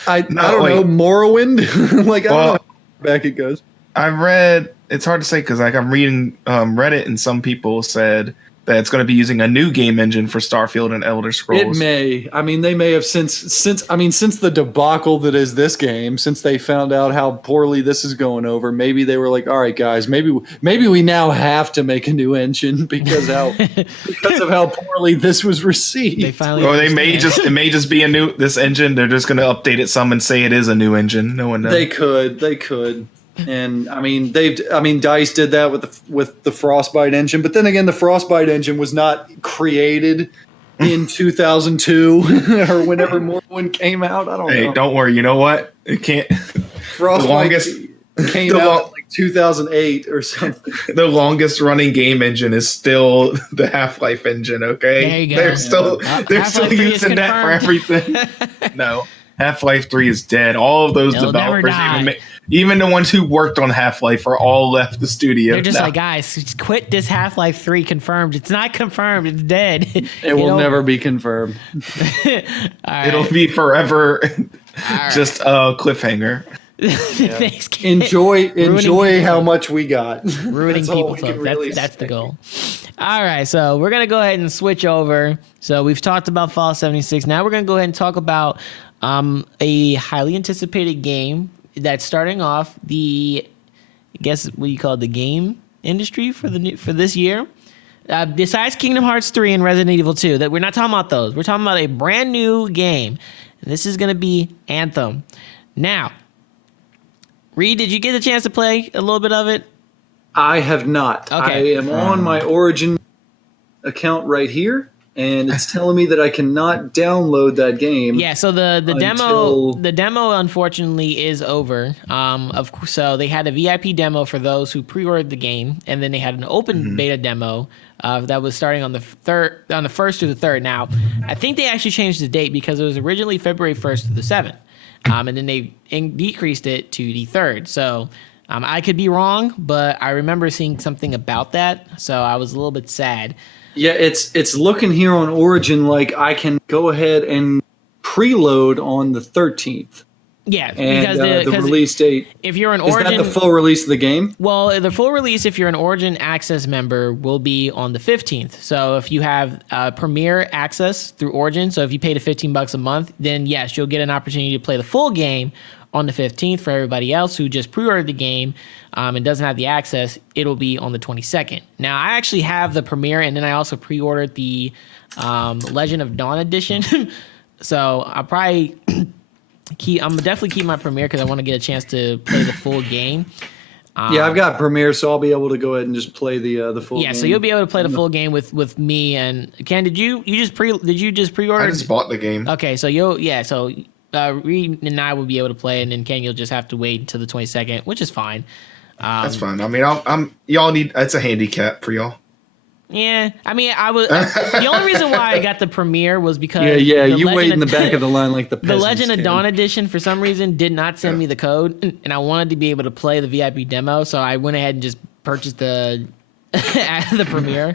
I don't know, Morrowind. I don't know how back it goes. I read, it's hard to say because I'm reading Reddit and some people said that it's going to be using a new game engine for Starfield and Elder Scrolls. It may. I mean, they may have since the debacle that is this game, since they found out how poorly this is going over, maybe they were like, all right, guys, maybe we now have to make a new engine because of how poorly this was received. It may just be this engine. They're just going to update it some and say it is a new engine. No one knows. They could. And I mean, DICE did that with the Frostbite engine, but then again, the Frostbite engine was not created in 2002 or whenever Morrowind came out. I don't know. Hey, don't worry. You know what? It can't. Frostbite came out like 2008 or something. The longest running game engine is still the Half-Life engine. Okay, there you go. They're still using that for everything. No, Half-Life 3 is dead. All of those developers, even the ones who worked on Half-Life, are all left the studio. They're just like, guys, just quit this Half-Life 3 confirmed. It's not confirmed. It's dead. It will never be confirmed. Right. It'll be forever just a cliffhanger. Thanks, enjoy how much we got. Ruining people's hopes. That's the goal. All right, so we're going to go ahead and switch over. So we've talked about Fallout 76. Now we're going to go ahead and talk about a highly anticipated game that's starting off the, I guess what you call it, the game industry for this year. Besides Kingdom Hearts 3 and Resident Evil 2, that we're not talking about those. We're talking about a brand new game. This is going to be Anthem. Now, Reed, did you get a chance to play a little bit of it? I have not. Okay. I am on my Origin account right here, and it's telling me that I cannot download that game. Yeah, so the demo unfortunately is over. Of course, so they had a VIP demo for those who pre-ordered the game, and then they had an open beta demo that was starting on the 1st to the 3rd. Now, I think they actually changed the date because it was originally February 1st to the 7th. And then they decreased it to the 3rd. So I could be wrong, but I remember seeing something about that. So I was a little bit sad. Yeah, it's looking here on Origin like I can go ahead and preload on the 13th. Yeah, and the release date. If you're an Origin, is that the full release of the game? Well, the full release, if you're an Origin Access member, will be on the 15th. So if you have Premier Access through Origin, so if you paid $15 a month, then yes, you'll get an opportunity to play the full game on the 15th. For everybody else who just pre-ordered the game and doesn't have the access, it'll be on the 22nd. Now, I actually have the Premier, and then I also pre-ordered the Legend of Dawn edition. So I'll probably I'm definitely keep my Premiere because I want to get a chance to play the full game. Yeah, I've got Premiere, so I'll be able to go ahead and just play the full game. Yeah, so you'll be able to play the full game with me and Ken. Did you just pre-order? I just bought the game. Okay, so Reed and I will be able to play, and then Ken, you'll just have to wait until the 22nd, which is fine. That's fine. I mean, y'all need. It's a handicap for y'all. Yeah, I mean, the only reason why I got the Premiere was because you wait in the back of the line like the peasants. The Legend of Dawn edition for some reason did not send me the code, and I wanted to be able to play the VIP demo, so I went ahead and just purchased the Premiere.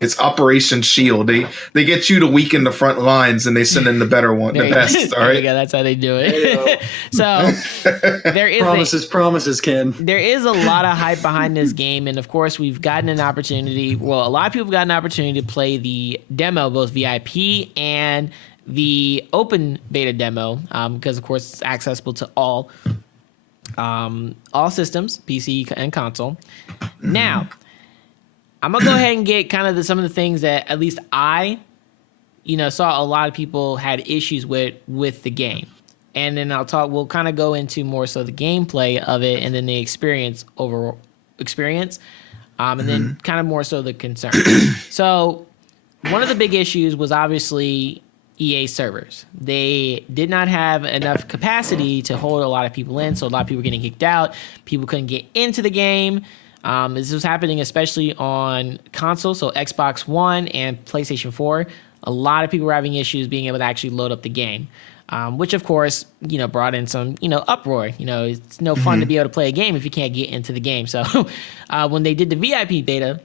It's Operation Shield. They get you to weaken the front lines, and they send in the better one, the best. All right, yeah, that's how they do it. So there is promises, Ken. There is a lot of hype behind this game, and of course, we've gotten an opportunity. Well, a lot of people have gotten an opportunity to play the demo, both VIP and the open beta demo, because of course it's accessible to all systems, PC and console. Now, I'm gonna go ahead and get kind of some of the things that at least I, saw a lot of people had issues with the game, and then we'll kind of go into more so the gameplay of it, and then the overall experience, and then kind of more so the concern. So, one of the big issues was obviously EA servers. They did not have enough capacity to hold a lot of people in, so a lot of people were getting kicked out. People couldn't get into the game. This was happening especially on console, so Xbox One and PlayStation 4. A lot of people were having issues being able to actually load up the game, which of course, brought in some, uproar. It's no fun to be able to play a game if you can't get into the game. So when they did the VIP beta,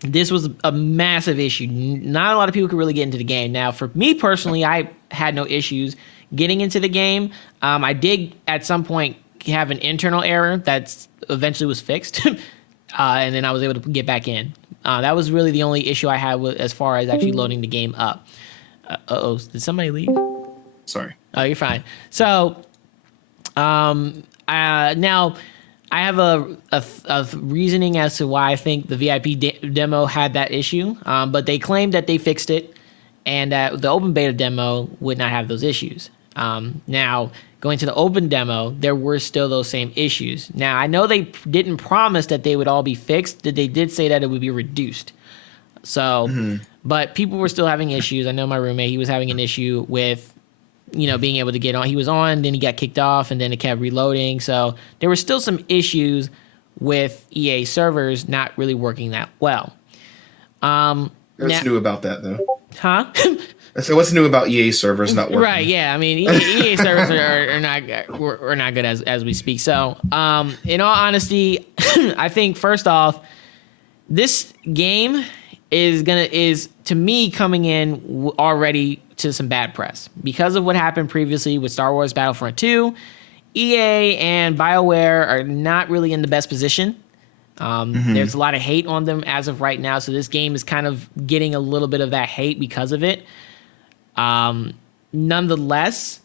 this was a massive issue. Not a lot of people could really get into the game. Now, for me personally, I had no issues getting into the game. I did at some point have an internal error that's eventually was fixed. and then I was able to get back in. That was really the only issue I had as far as actually loading the game up. Did somebody leave? Sorry. Oh, you're fine. So, now I have a reasoning as to why I think the VIP demo had that issue, but they claimed that they fixed it and that the open beta demo would not have those issues. Now, going to the open demo, there were still those same issues. Now, I know they didn't promise that they would all be fixed, that they did say that it would be reduced. So, but people were still having issues. I know my roommate, he was having an issue with, being able to get on. He was on, then he got kicked off, and then it kept reloading. So there were still some issues with EA servers not really working that well. What's new about that, though? Huh? So what's new about EA servers not working? Right, yeah. I mean, EA servers are not good as we speak. So, in all honesty, I think first off, this game is to me coming in already to some bad press because of what happened previously with Star Wars Battlefront 2. EA and BioWare are not really in the best position. There's a lot of hate on them as of right now, so this game is kind of getting a little bit of that hate because of it. Nonetheless,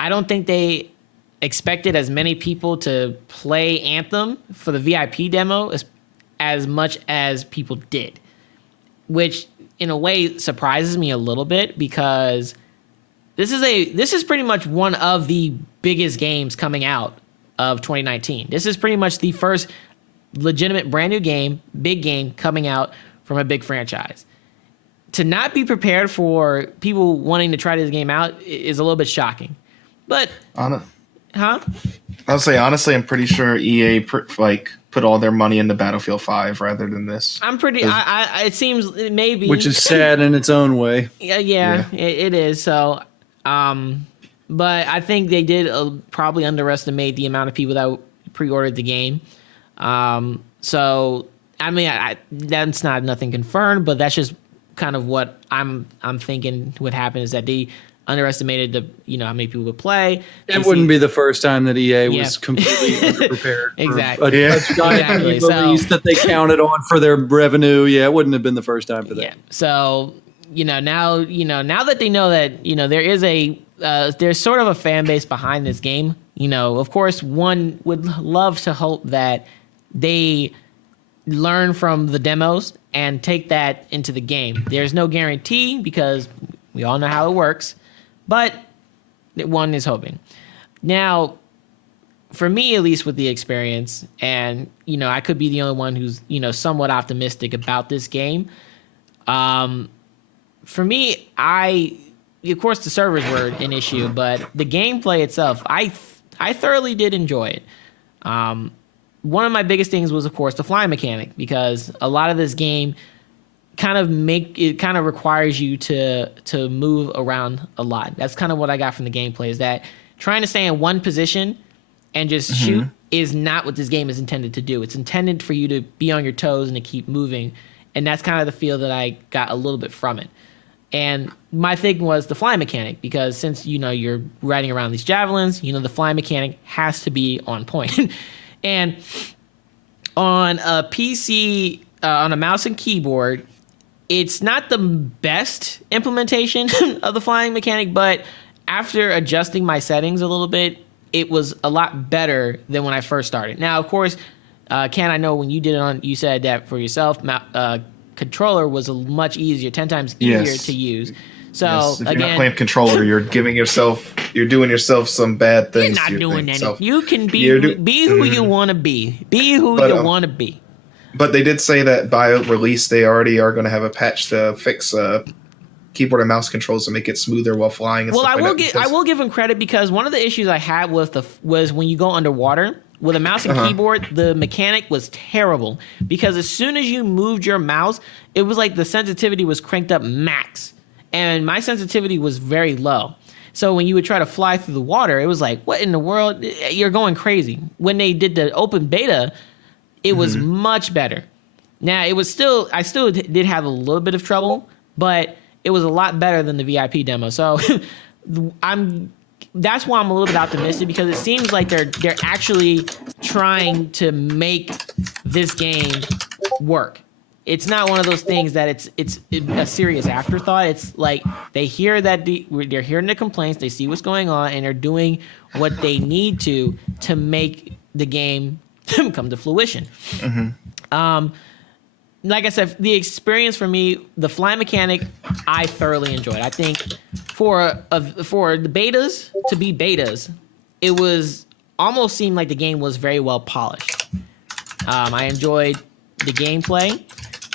I don't think they expected as many people to play Anthem for the VIP demo as much as people did, which in a way surprises me a little bit because this is pretty much one of the biggest games coming out of 2019. This is pretty much the first legitimate brand new game, big game coming out from a big franchise. To not be prepared for people wanting to try this game out is a little bit shocking. But I'll say honestly, I'm pretty sure EA put all their money into Battlefield 5 rather than this. I'm pretty. It seems maybe, which is sad in its own way. Yeah. It is. So, but I think they did probably underestimate the amount of people that pre-ordered the game. So I mean, that's nothing confirmed, but that's just kind of what I'm thinking would happen is that they underestimated how many people would play. It wouldn't be the first time that EA was completely underprepared. Exactly. A giant release that they counted on for their revenue. Yeah, it wouldn't have been the first time for that. Yeah. So, now that they know that, there is there's sort of a fan base behind this game, of course, one would love to hope that they learn from the demos and take that into the game. There's no guarantee because we all know how it works, but one is hoping. Now, for me, at least with the experience, and, I could be the only one who's, somewhat optimistic about this game. For me, of course, the servers were an issue, but the gameplay itself, I thoroughly did enjoy it. One of my biggest things was, of course, the flying mechanic, because a lot of this game kind of requires you to move around a lot. That's kind of what I got from the gameplay, is that trying to stay in one position and just shoot is not what this game is intended to do. It's intended for you to be on your toes and to keep moving, and that's kind of the feel that I got a little bit from it. And my thing was the flying mechanic, because since, you're riding around these javelins, the flying mechanic has to be on point. And on a PC, on a mouse and keyboard, it's not the best implementation of the flying mechanic, but after adjusting my settings a little bit, it was a lot better than when I first started. Now, of course, Ken, I know when you did it you said that for yourself, controller was much easier, 10 times easier to use. So if you're not playing controller, you're doing yourself some bad things. You're not doing anything. You can be who you want to be. Be who you want to be. But they did say that by release, they already are going to have a patch to fix keyboard and mouse controls to make it smoother while flying. Well, I will give them credit, because one of the issues I had was when you go underwater with a mouse and keyboard, the mechanic was terrible, because as soon as you moved your mouse, it was like the sensitivity was cranked up max. And my sensitivity was very low. So when you would try to fly through the water, it was like, what in the world? You're going crazy. When they did the open beta, it was much better. Now, I still did have a little bit of trouble, but it was a lot better than the VIP demo. So I'm that's why I'm a little bit optimistic, because it seems like they're actually trying to make this game work. It's not one of those things that it's a serious afterthought. It's like they hear that they're hearing the complaints, they see what's going on, and they're doing what they need to make the game come to fruition. Like I said, the experience for me, the flying mechanic, I thoroughly enjoyed. I think for the betas to be betas, it was almost seemed like the game was very well polished. I enjoyed the gameplay.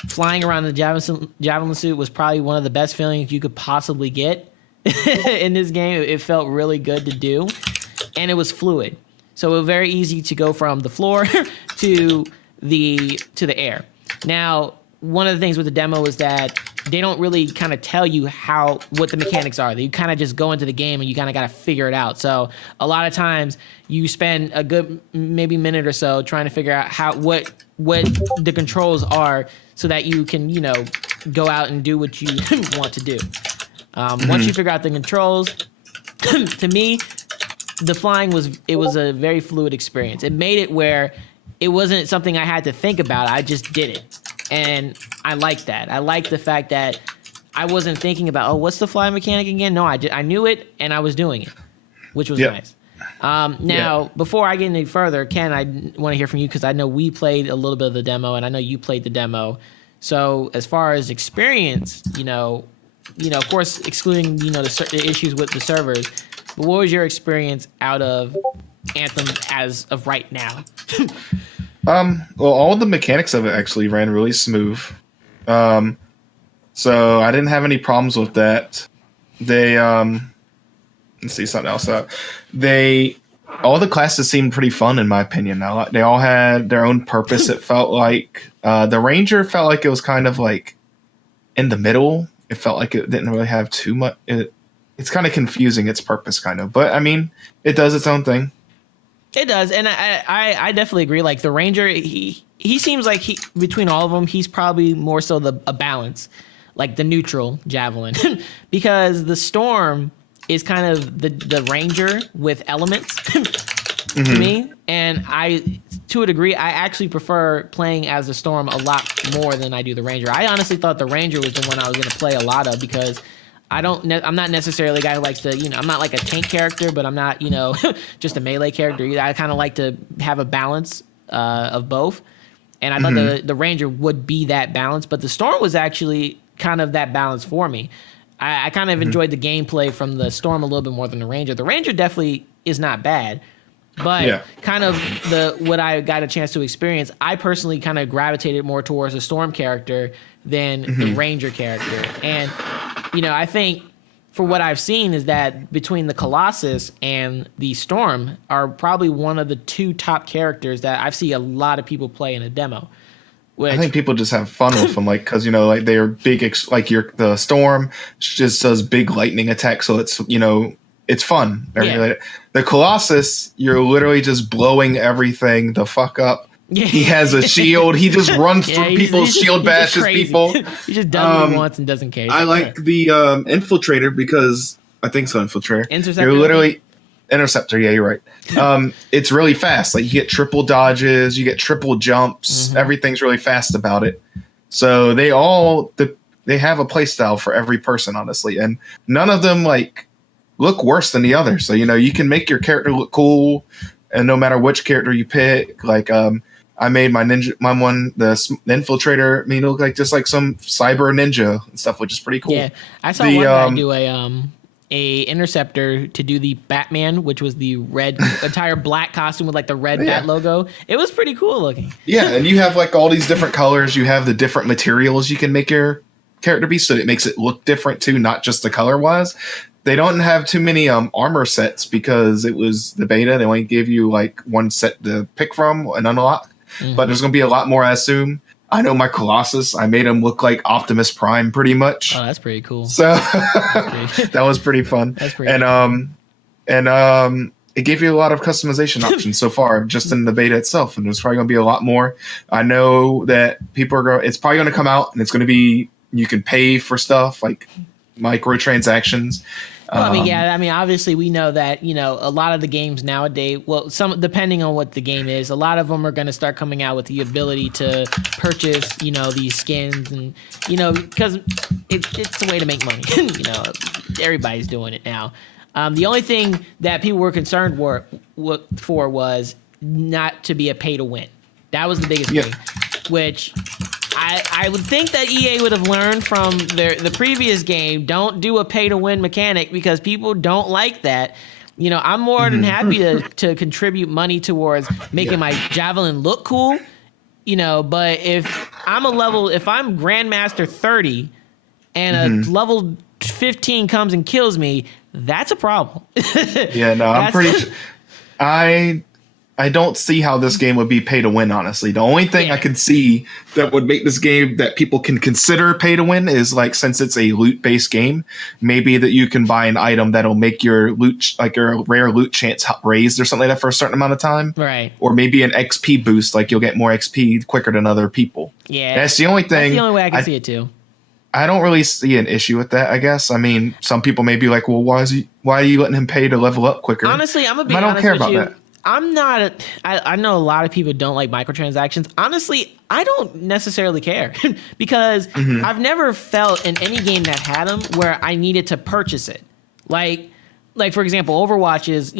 Flying around the javelin suit was probably one of the best feelings you could possibly get in this game. It felt really good to do, and it was fluid. So it was very easy to go from the floor to the air. Now, one of the things with the demo is that they don't really kind of tell you what the mechanics are. You kind of just go into the game and you kind of got to figure it out. So a lot of times you spend a good maybe minute or so trying to figure out what the controls are so that you can, go out and do what you want to do. Once you figure out the controls, to me, the flying was a very fluid experience. It made it where it wasn't something I had to think about. I just did it. And I like that. I like the fact that I wasn't thinking about, what's the fly mechanic again? No, I knew it and I was doing it, which was nice. Now, before I get any further, Ken, I want to hear from you because I know we played a little bit of the demo and I know you played the demo. So as far as experience, of course, excluding, the issues with the servers, but what was your experience out of Anthem as of right now? Well, all the mechanics of it actually ran really smooth. So I didn't have any problems with that. They, let's see something else. All the classes seemed pretty fun in my opinion. They all had their own purpose. It felt like, the Ranger felt like it was kind of like in the middle. It felt like it didn't really have too much. It's kind of confusing, its purpose kind of, but I mean, it does its own thing. It does, and I definitely agree. Like the Ranger, he seems like between all of them, he's probably more so a balance, like the neutral javelin, because the Storm is kind of the Ranger with elements to me, and to a degree, I actually prefer playing as the Storm a lot more than I do the Ranger. I honestly thought the Ranger was the one I was going to play a lot of because I'm not necessarily a guy who likes to, I'm not like a tank character, but I'm not, just a melee character either. I kind of like to have a balance of both. And I thought the Ranger would be that balance, but the Storm was actually kind of that balance for me. I kind of enjoyed the gameplay from the Storm a little bit more than the Ranger. The Ranger definitely is not bad, but kind of what I got a chance to experience, I personally kind of gravitated more towards the Storm character than the Ranger character. And I think for what I've seen is that between the Colossus and the Storm are probably one of the two top characters that I've seen a lot of people play in a demo. I think people just have fun with them, like because like they're big, the Storm just does big lightning attacks, so it's it's fun. The Colossus, you're literally just blowing everything the fuck up. Yeah. He has a shield. He just runs through people's shield, bashes people. He just does what he wants and doesn't care. I like the Infiltrator because I think so. Infiltrator. Interceptor. You're literally Interceptor. Yeah, you're right. It's really fast. Like you get triple dodges, you get triple jumps. Everything's really fast about it. So they have a play style for every person, honestly, and none of them look worse than the other. So you can make your character look cool, and no matter which character you pick, I made my ninja, the Infiltrator, look like just like some cyber ninja and stuff, which is pretty cool. Yeah, I saw one guy do a Interceptor to do the Batman, which was the red entire black costume with the red bat logo. It was pretty cool looking. Yeah, and you have all these different colors. You have the different materials you can make your character be, so it makes it look different too, not just the color wise. They don't have too many armor sets because it was the beta. They only gave you one set to pick from and unlock. But there's going to be a lot more, I assume. I know my Colossus, I made him look like Optimus Prime pretty much. Oh, that's pretty cool. So that was pretty fun. That's pretty cool. And it gave you a lot of customization options so far, just in the beta itself. And there's probably going to be a lot more. I know that it's probably going to come out and it's going to be, you can pay for stuff like microtransactions. Well, I mean, yeah, I mean, obviously we know that, a lot of the games nowadays, well, some depending on what the game is, a lot of them are going to start coming out with the ability to purchase, these skins and, because it's a way to make money. Everybody's doing it now. The only thing that people were concerned for was not to be a pay to win. That was the biggest thing, which I would think that EA would have learned from the previous game. Don't do a pay to win mechanic because people don't like that. I'm more than happy to contribute money towards making my javelin look cool. But if I'm Grandmaster 30 and a level 15 comes and kills me, that's a problem. Yeah, no, I'm pretty sure. I don't see how this game would be pay to win, honestly. The only thing I could see that would make this game that people can consider pay to win is, like, since it's a loot based game, maybe that you can buy an item that'll make your loot, like your rare loot chance raised or something like that for a certain amount of time. Right. Or maybe an XP boost, like you'll get more XP quicker than other people. Yeah. That's the only thing. That's the only way I can see it too. I don't really see an issue with that, I guess. I mean, some people may be like, well, why are you letting him pay to level up quicker? Honestly, I'm going to be honest with you. That. I'm not. I know a lot of people don't like microtransactions. Honestly, I don't necessarily care because I've never felt in any game that had them where I needed to purchase it. Like for example, Overwatch is,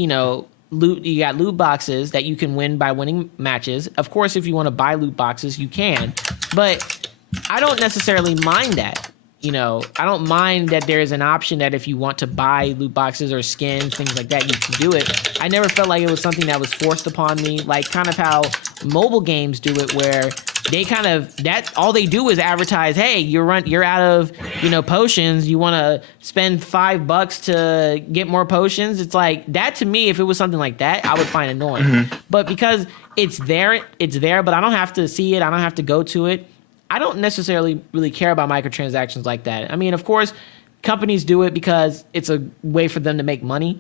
loot. You got loot boxes that you can win by winning matches. Of course, if you want to buy loot boxes, you can. But I don't necessarily mind that. I don't mind that there is an option that if you want to buy loot boxes or skins, things like that, you can do it. I never felt like it was something that was forced upon me, like kind of how mobile games do it, where they kind of all they do is advertise, hey, you're out of potions. You want to spend $5 to get more potions. It's like that to me. If it was something like that, I would find annoying. But because it's there. But I don't have to see it. I don't have to go to it. I don't necessarily really care about microtransactions like that. I mean, of course, companies do it because it's a way for them to make money.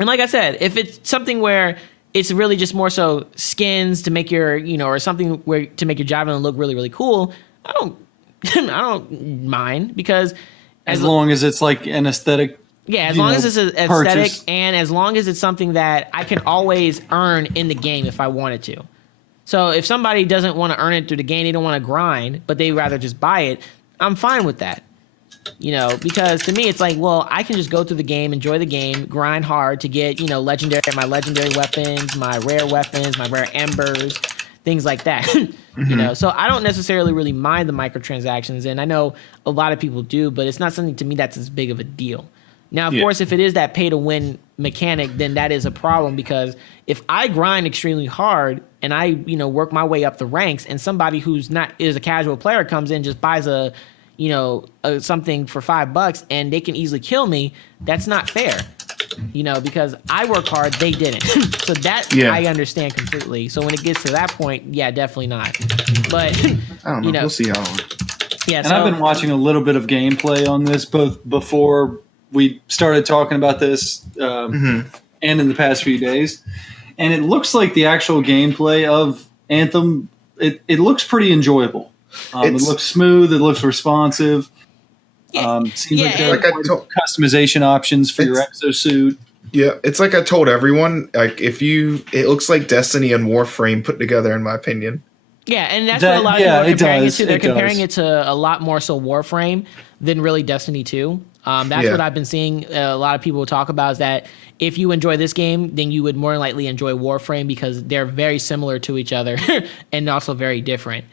And like I said, if it's something where it's really just more so skins to make your, or something where to make your javelin look really, really cool, I don't mind because as long as it's like an aesthetic. Yeah, as long as it's an aesthetic and as long as it's something that I can always earn in the game if I wanted to. So if somebody doesn't want to earn it through the game, they don't want to grind, but they rather just buy it, I'm fine with that. Because to me, it's like, well, I can just go through the game, enjoy the game, grind hard to get, my legendary weapons, my rare weapons, my rare embers, things like that. So I don't necessarily really mind the microtransactions, and I know a lot of people do, but it's not something to me that's as big of a deal. Now, of course, if it is that pay-to-win mechanic, then that is a problem because if I grind extremely hard and I, work my way up the ranks and somebody who's not is a casual player comes in just buys something for $5 and they can easily kill me, that's not fair. Because I work hard, they didn't. So that I understand completely. So when it gets to that point, yeah, definitely not. But I don't know. We'll see how. Yeah, and I've been watching a little bit of gameplay on this both before we started talking about this and in the past few days. And it looks like the actual gameplay of Anthem, it looks pretty enjoyable. It looks smooth. It looks responsive. Seems like there are customization options for your exosuit. Yeah, it's like I told everyone, like it looks like Destiny and Warframe put together, in my opinion. Yeah, and that's what a lot of people are comparing it to. They're comparing it to a lot more so Warframe than really Destiny 2. That's what I've been seeing a lot of people talk about is that if you enjoy this game, then you would more likely enjoy Warframe because they're very similar to each other and also very different.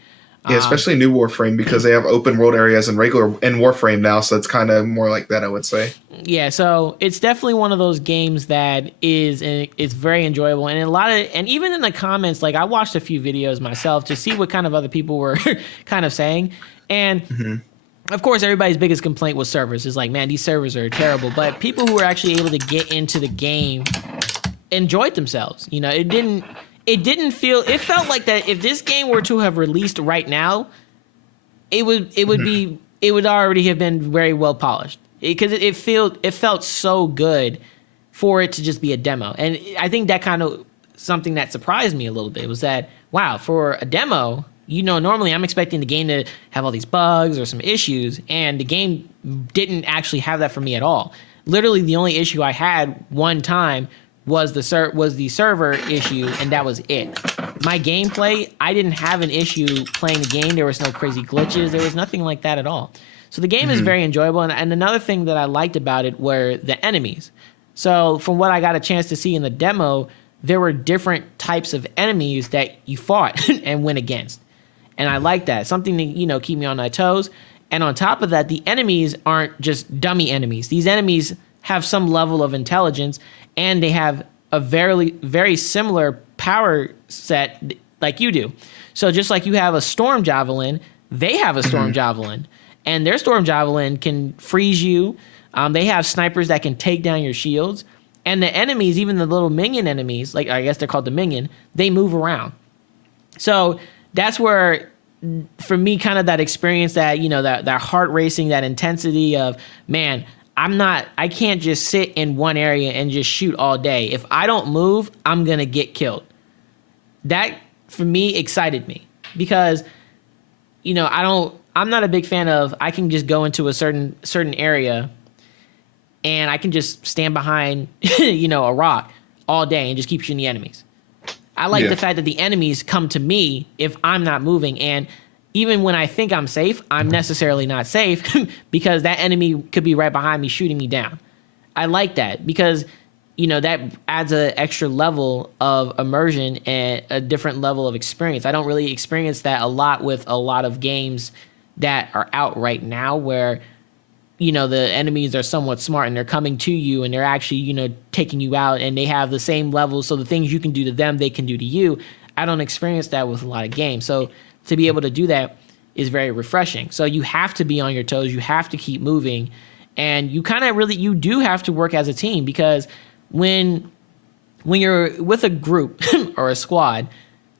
Yeah, especially new Warframe because they have open world areas in Warframe now, so it's kind of more like that, I would say. Yeah, so it's definitely one of those games that it's very enjoyable, and even in the comments, like I watched a few videos myself to see what kind of other people were kind of saying, and. Of course, everybody's biggest complaint was servers. It's like, man, these servers are terrible. But people who were actually able to get into the game enjoyed themselves. It felt like that if this game were to have released right now, it would already have been very well polished because it felt so good for it to just be a demo. And I think that kind of something that surprised me a little bit was that, wow, for a demo, normally I'm expecting the game to have all these bugs or some issues, and the game didn't actually have that for me at all. Literally, the only issue I had one time was the server issue, and that was it. My gameplay, I didn't have an issue playing the game. There was no crazy glitches. There was nothing like that at all. So the game is very enjoyable. And another thing that I liked about it were the enemies. So from what I got a chance to see in the demo, there were different types of enemies that you fought and went against. And I like that. Something to, keep me on my toes. And on top of that, the enemies aren't just dummy enemies. These enemies have some level of intelligence, and they have a very, very similar power set like you do. So just like you have a storm javelin, they have a storm javelin. And their storm javelin can freeze you. They have snipers that can take down your shields. And the enemies, even the little minion enemies, like I guess they're called the minion, they move around. So that's where, for me, kind of that experience, that, that heart racing, that intensity of, man, I can't just sit in one area and just shoot all day. If I don't move, I'm going to get killed. That, for me, excited me because, I'm not a big fan of, I can just go into a certain area and I can just stand behind, a rock all day and just keep shooting the enemies. I like the fact that the enemies come to me if I'm not moving. And even when I think I'm safe, I'm necessarily not safe because that enemy could be right behind me shooting me down. I like that because, that adds an extra level of immersion and a different level of experience. I don't really experience that a lot with a lot of games that are out right now where, the enemies are somewhat smart and they're coming to you and they're actually, taking you out and they have the same level. So the things you can do to them, they can do to you. I don't experience that with a lot of games. So to be able to do that is very refreshing. So you have to be on your toes. You have to keep moving. And you kind of you do have to work as a team because when you're with a group or a squad,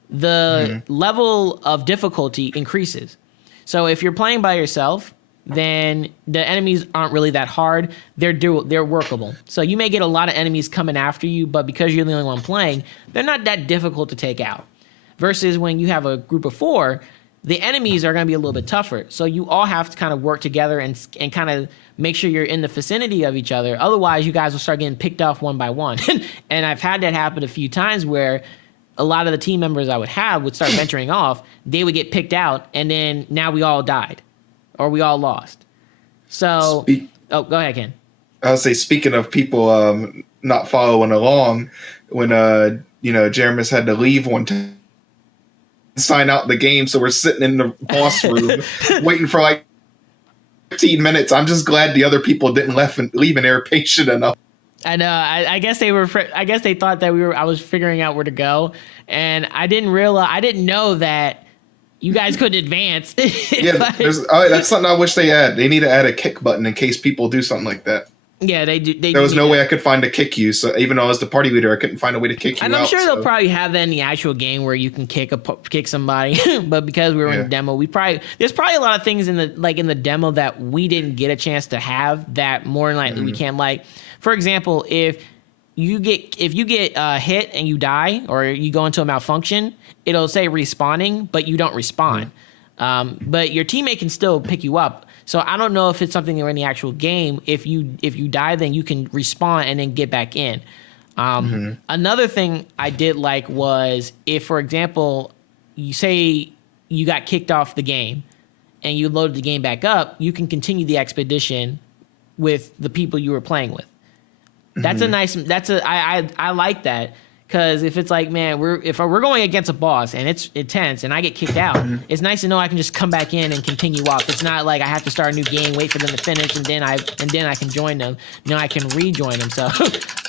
the level of difficulty increases. So if you're playing by yourself, then the enemies aren't really that hard. They're workable. So you may get a lot of enemies coming after you, but because you're the only one playing, they're not that difficult to take out. Versus when you have a group of 4, the enemies are going to be a little bit tougher. So you all have to kind of work together and kind of make sure you're in the vicinity of each other. Otherwise, you guys will start getting picked off one by one. And I've had that happen a few times where a lot of the team members I would start venturing off. They would get picked out, and then now we all died. Or we all lost. So, go ahead, Ken. I would say, speaking of people not following along, when Jeremy had to leave one time, sign out the game, so we're sitting in the boss room waiting for like 15 minutes. I'm just glad the other people didn't leave and they were patient enough. I know. I guess they were. I guess they thought that I was figuring out where to go, and I didn't know that you guys couldn't advance. Yeah, that's something I wish they had. They need to add a kick button in case people do something like that. Yeah, they do. There was no way I could find to kick you. So even though I was the party leader, I couldn't find a way to kick you. And I'm sure they'll probably have that in the actual game where you can kick somebody. But because we were in the demo, there's probably a lot of things in the demo that we didn't get a chance to have that more than likely we can. Like, for example, if you get hit and you die or you go into a malfunction, it'll say respawning, but you don't respawn. But your teammate can still pick you up. So I don't know if it's something in the actual game. If you die, then you can respawn and then get back in. Another thing I did like was if, for example, you say you got kicked off the game and you loaded the game back up, you can continue the expedition with the people you were playing with. That's I like that. Because if it's like, man, we're going against a boss and it's intense and I get kicked out, it's nice to know I can just come back in and continue off. It's not like I have to start a new game, wait for them to finish, and then I can join them. No, I can rejoin them. So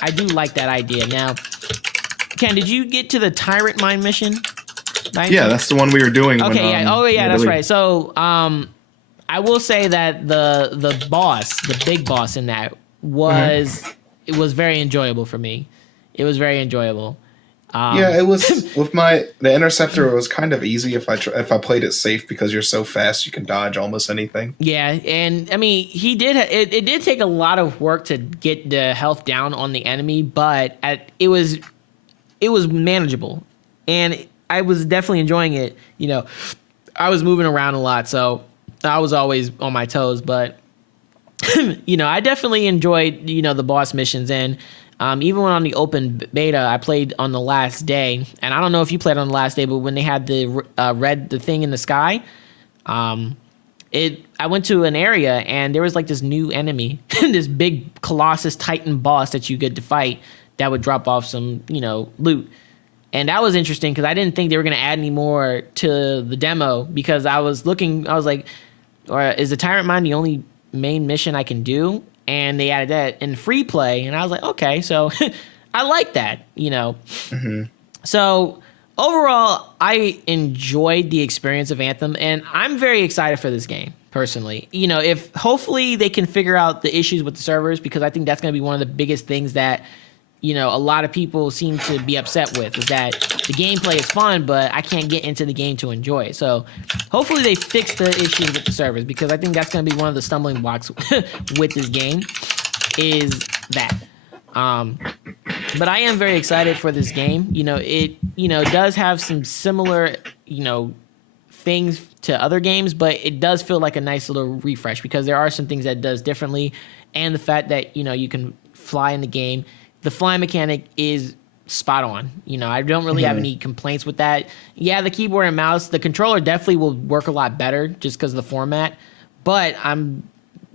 I do like that idea. Now, Ken, did you get to the Tyrant Mine mission? Yeah, that's the one we were doing. Okay, yeah. That's right. So I will say that the boss, the big boss in that it was very enjoyable for me. It was very enjoyable. It was with the interceptor. It was kind of easy if I played it safe because you're so fast you can dodge almost anything. Yeah, and I mean it did take a lot of work to get the health down on the enemy, but it was manageable, and I was definitely enjoying it. I was moving around a lot, so I was always on my toes. But I definitely enjoyed, the boss missions. And even when on the open beta, I played on the last day. And I don't know if you played on the last day, but when they had the the thing in the sky, I went to an area and there was like this new enemy, this big Colossus Titan boss that you get to fight that would drop off some, loot. And that was interesting because I didn't think they were going to add any more to the demo, because I was like, or is the Tyrant Mine the only main mission I can do? And they added that in free play. And I was like, okay, so I like that, Mm-hmm. So overall, I enjoyed the experience of Anthem, and I'm very excited for this game, personally. If hopefully they can figure out the issues with the servers, because I think that's going to be one of the biggest things that, a lot of people seem to be upset with, is that the gameplay is fun, but I can't get into the game to enjoy it. So hopefully they fix the issues with the servers, because I think that's going to be one of the stumbling blocks with this game, is that. But I am very excited for this game. It does have some similar, things to other games, but it does feel like a nice little refresh, because there are some things that it does differently, and the fact that, you can fly in the game. The flying mechanic is spot on. I don't really have any complaints with that. Yeah, the keyboard and mouse, the controller definitely will work a lot better just because of the format, but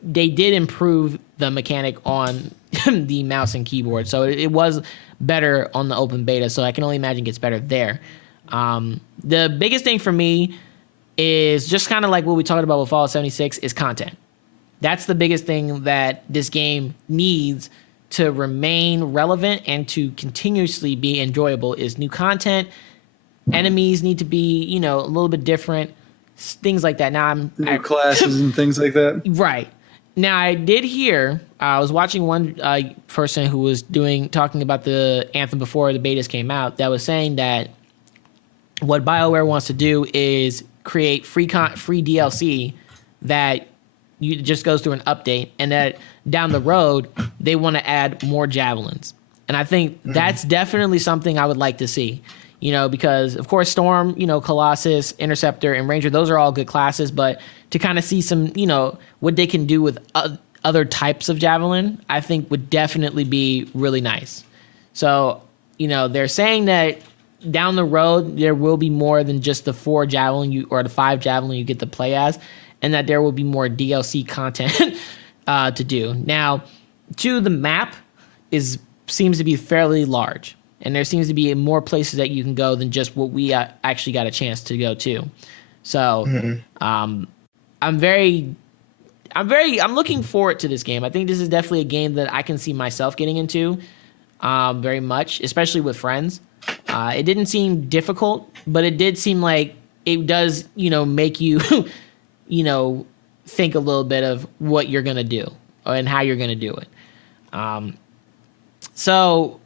they did improve the mechanic on the mouse and keyboard, so it was better on the open beta, so I can only imagine it gets better there. The biggest thing for me is just kind of like what we talked about with Fallout 76, is content. That's the biggest thing that this game needs to remain relevant and to continuously be enjoyable, is new content. Enemies need to be, a little bit different, things like that. Now new classes and things like that. Right. Now, I did hear, I was watching one person who was talking about the Anthem before the betas came out, that was saying that what BioWare wants to do is create free DLC that just goes through an update, and that down the road they want to add more javelins. And I think that's definitely something I would like to see. Because of course Storm, Colossus, Interceptor, and Ranger, those are all good classes, but to kind of see some, what they can do with other types of javelin, I think would definitely be really nice. So, they're saying that down the road there will be more than just the 4 javelin or the 5 javelin you get to play as, and that there will be more DLC content to do. Now, the map seems to be fairly large, and there seems to be more places that you can go than just what we actually got a chance to go to. So, I'm looking forward to this game. I think this is definitely a game that I can see myself getting into very much, especially with friends. It didn't seem difficult, but it did seem like it does, make you, think a little bit of what you're going to do and how you're going to do it. So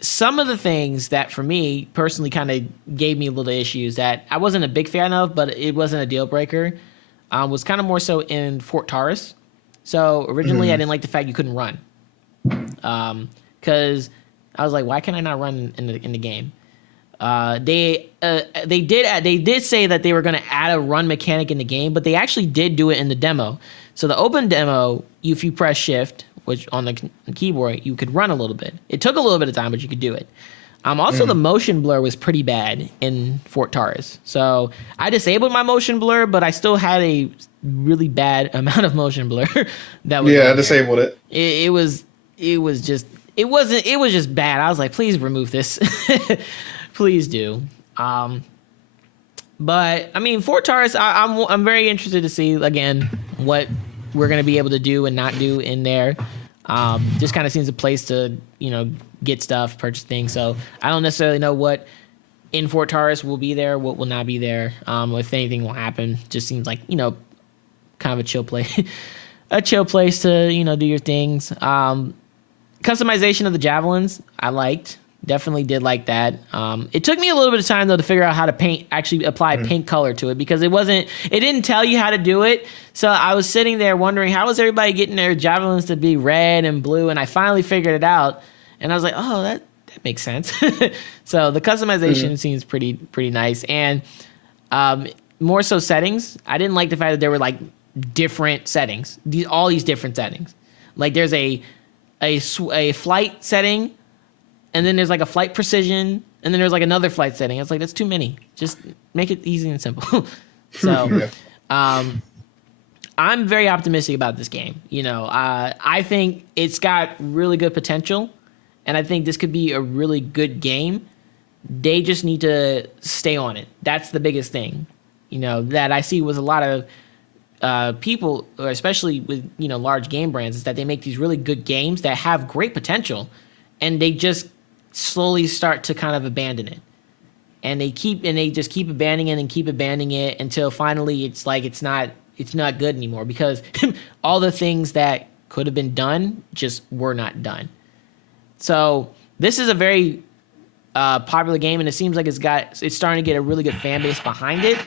some of the things that for me personally kind of gave me a little issues that I wasn't a big fan of, but it wasn't a deal breaker, was kind of more so in Fort Taurus. So originally I didn't like the fact you couldn't run, because I was like, why can I not run in the game? They did say that they were going to add a run mechanic in the game, but they actually did do it in the demo. So the open demo, if you press shift, which on the keyboard, you could run a little bit. It took a little bit of time, but you could do it. Also, the motion blur was pretty bad in Fort Taurus. So I disabled my motion blur, but I still had a really bad amount of motion blur. I disabled it. It was just bad. I was like, please remove this. Please do. But I mean, Fort Taurus, I'm very interested to see again what we're gonna be able to do and not do in there. Just kind of seems a place to get stuff, purchase things. So I don't necessarily know what in Fort Taurus will be there, what will not be there. If anything will happen, just seems like kind of a chill place, a chill place to do your things. Customization of the javelins, I liked. Definitely did like that. It took me a little bit of time though to figure out how to apply paint color to it, because it didn't tell you how to do it. So I was sitting there wondering, how was everybody getting their javelins to be red and blue? And I finally figured it out, and I was like, oh, that makes sense. So the customization seems pretty nice. And more so settings, I didn't like the fact that there were like different settings. All these different settings. Like there's a flight setting, and then there's like a flight precision, and then there's like another flight setting. It's like that's too many. Just make it easy and simple. So, I'm very optimistic about this game. I think it's got really good potential, and I think this could be a really good game. They just need to stay on it. That's the biggest thing, that I see with a lot of people, or especially with large game brands, is that they make these really good games that have great potential, and they just slowly start to kind of abandon it. And they just keep abandoning it and keep abandoning it until finally it's like it's not good anymore, because all the things that could have been done just were not done. So this is a very popular game, and it seems like it's starting to get a really good fan base behind it.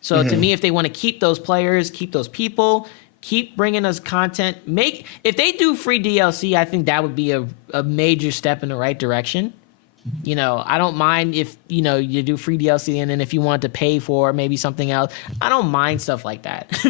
So to me, if they want to keep those players, keep those people, keep bringing us content, if they do free DLC, I think that would be a major step in the right direction. I don't mind if, you do free DLC, and then if you want to pay for maybe something else, I don't mind stuff like that.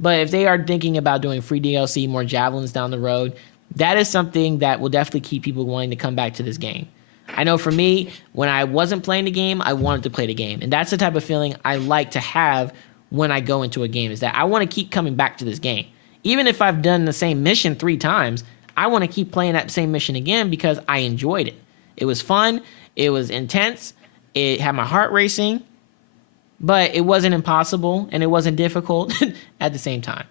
But if they are thinking about doing free DLC, more javelins down the road, that is something that will definitely keep people wanting to come back to this game. I know for me, when I wasn't playing the game, I wanted to play the game. And that's the type of feeling I like to have when I go into a game, is that I want to keep coming back to this game. Even if I've done the same mission 3 times, I want to keep playing that same mission again because I enjoyed it. It was fun. It was intense. It had my heart racing, but it wasn't impossible and it wasn't difficult at the same time.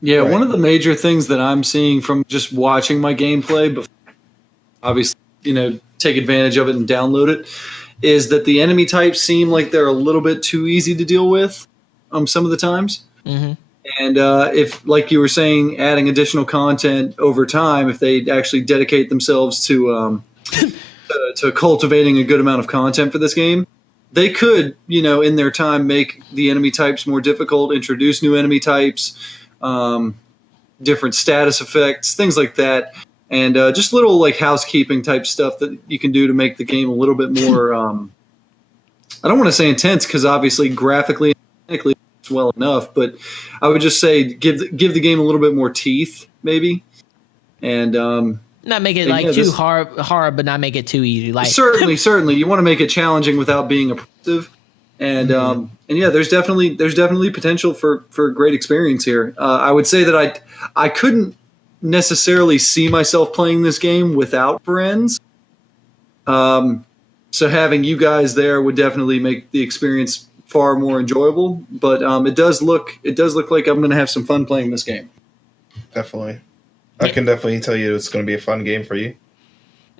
Yeah, right. One of the major things that I'm seeing from just watching my gameplay, but obviously, take advantage of it and download it, is that the enemy types seem like they're a little bit too easy to deal with some of the times. Mm-hmm. And if, like you were saying, adding additional content over time, if they actually dedicate themselves to cultivating a good amount of content for this game, they could, in their time, make the enemy types more difficult, introduce new enemy types, different status effects, things like that. And just little like housekeeping type stuff that you can do to make the game a little bit more, I don't want to say intense, because obviously graphically and technically it's well enough, but I would just say give the game a little bit more teeth, maybe. And not make it too hard, but not make it too easy. Like certainly, you want to make it challenging without being oppressive. And and yeah, there's definitely potential for a great experience here. I would say that I couldn't necessarily see myself playing this game without friends. So having you guys there would definitely make the experience far more enjoyable. But it does look like I'm going to have some fun playing this game. Definitely. I can definitely tell you it's going to be a fun game for you.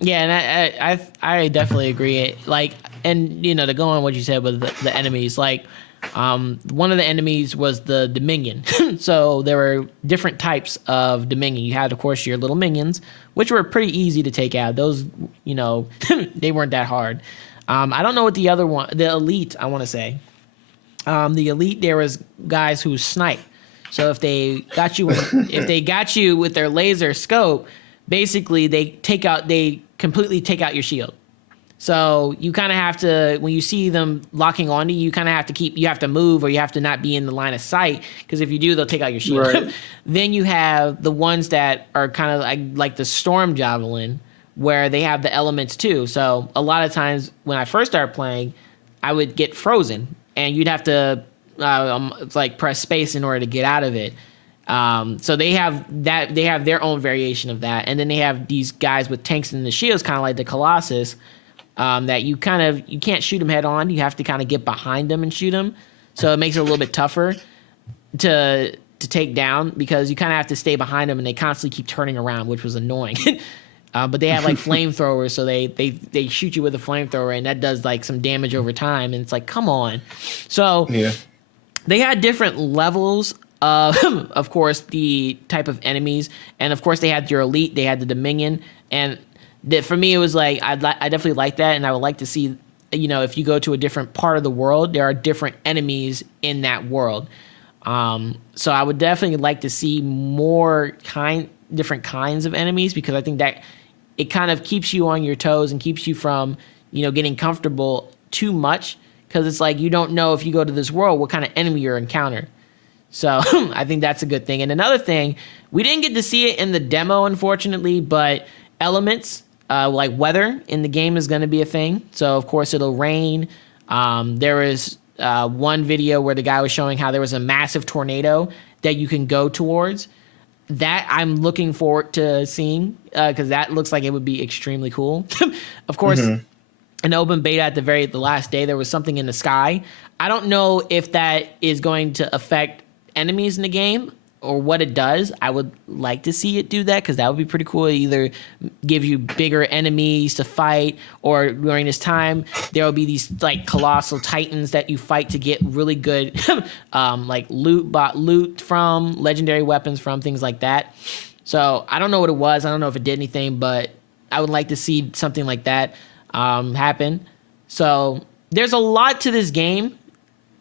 Yeah, and I definitely agree. Like, and to go on what you said with the enemies, like, one of the enemies was the Dominion. So there were different types of Dominion. You had, of course, your little minions, which were pretty easy to take out. Those, they weren't that hard. I don't know what the other one, the Elite, I want to say. The Elite, there was guys who snipe. So if they got you with their laser scope, basically they completely take out your shield. So you kind of have to, when you see them locking onto you, you kind of have to move, or you have to not be in the line of sight, because if you do, they'll take out your shield. Right. Then you have the ones that are kind of like the Storm Javelin, where they have the elements too. So a lot of times when I first started playing, I would get frozen, and you'd have to press space in order to get out of it. So they have their own variation of that, and then they have these guys with tanks and the shields, kind of like the Colossus. That you can't shoot them head on. You have to kind of get behind them and shoot them. So it makes it a little bit tougher to take down, because you kind of have to stay behind them, and they constantly keep turning around, which was annoying. But they have like flamethrowers, so they shoot you with a flamethrower, and that does like some damage over time. And it's like, come on. So yeah, they had different levels of course, the type of enemies, and of course they had your Elite, they had the Dominion, and for me, it was like I definitely like that, and I would like to see, if you go to a different part of the world, there are different enemies in that world. So I would definitely like to see more different kinds of enemies, because I think that it kind of keeps you on your toes and keeps you from, getting comfortable too much, because it's like you don't know if you go to this world what kind of enemy you're encounter. So I think that's a good thing. And another thing, we didn't get to see it in the demo, unfortunately, but elements like weather in the game is going to be a thing. So of course it'll rain. There is one video where the guy was showing how there was a massive tornado that you can go towards. That I'm looking forward to seeing because that looks like it would be extremely cool. Of course, in open beta at the last day, there was something in the sky. I don't know if that is going to affect enemies in the game or what it does. I would like to see it do that because that would be pretty cool. It either give you bigger enemies to fight, or during this time there will be these like colossal titans that you fight to get really good like loot from, legendary weapons from, things like that. So I don't know what it was. I don't know if it did anything, but I would like to see something like that happen. So there's a lot to this game.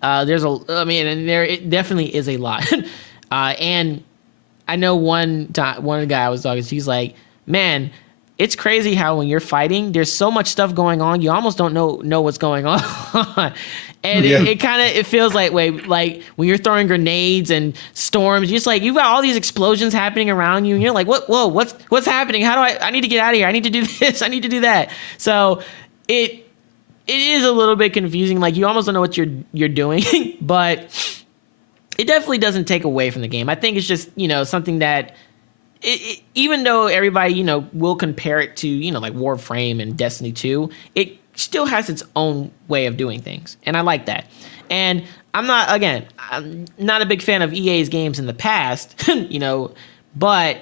It definitely is a lot. And I know one guy I was talking to, he's like, man, it's crazy how when you're fighting, there's so much stuff going on, you almost don't know what's going on. And it feels like like when you're throwing grenades and storms, you've got all these explosions happening around you, and you're like, what's happening? How do I need to get out of here? I need to do this. I need to do that. So it is a little bit confusing. Like you almost don't know what you're doing, but it definitely doesn't take away from the game. I think it's just, something that even though everybody, will compare it to, like Warframe and Destiny 2, it still has its own way of doing things. And I like that. And I'm not a big fan of EA's games in the past, but,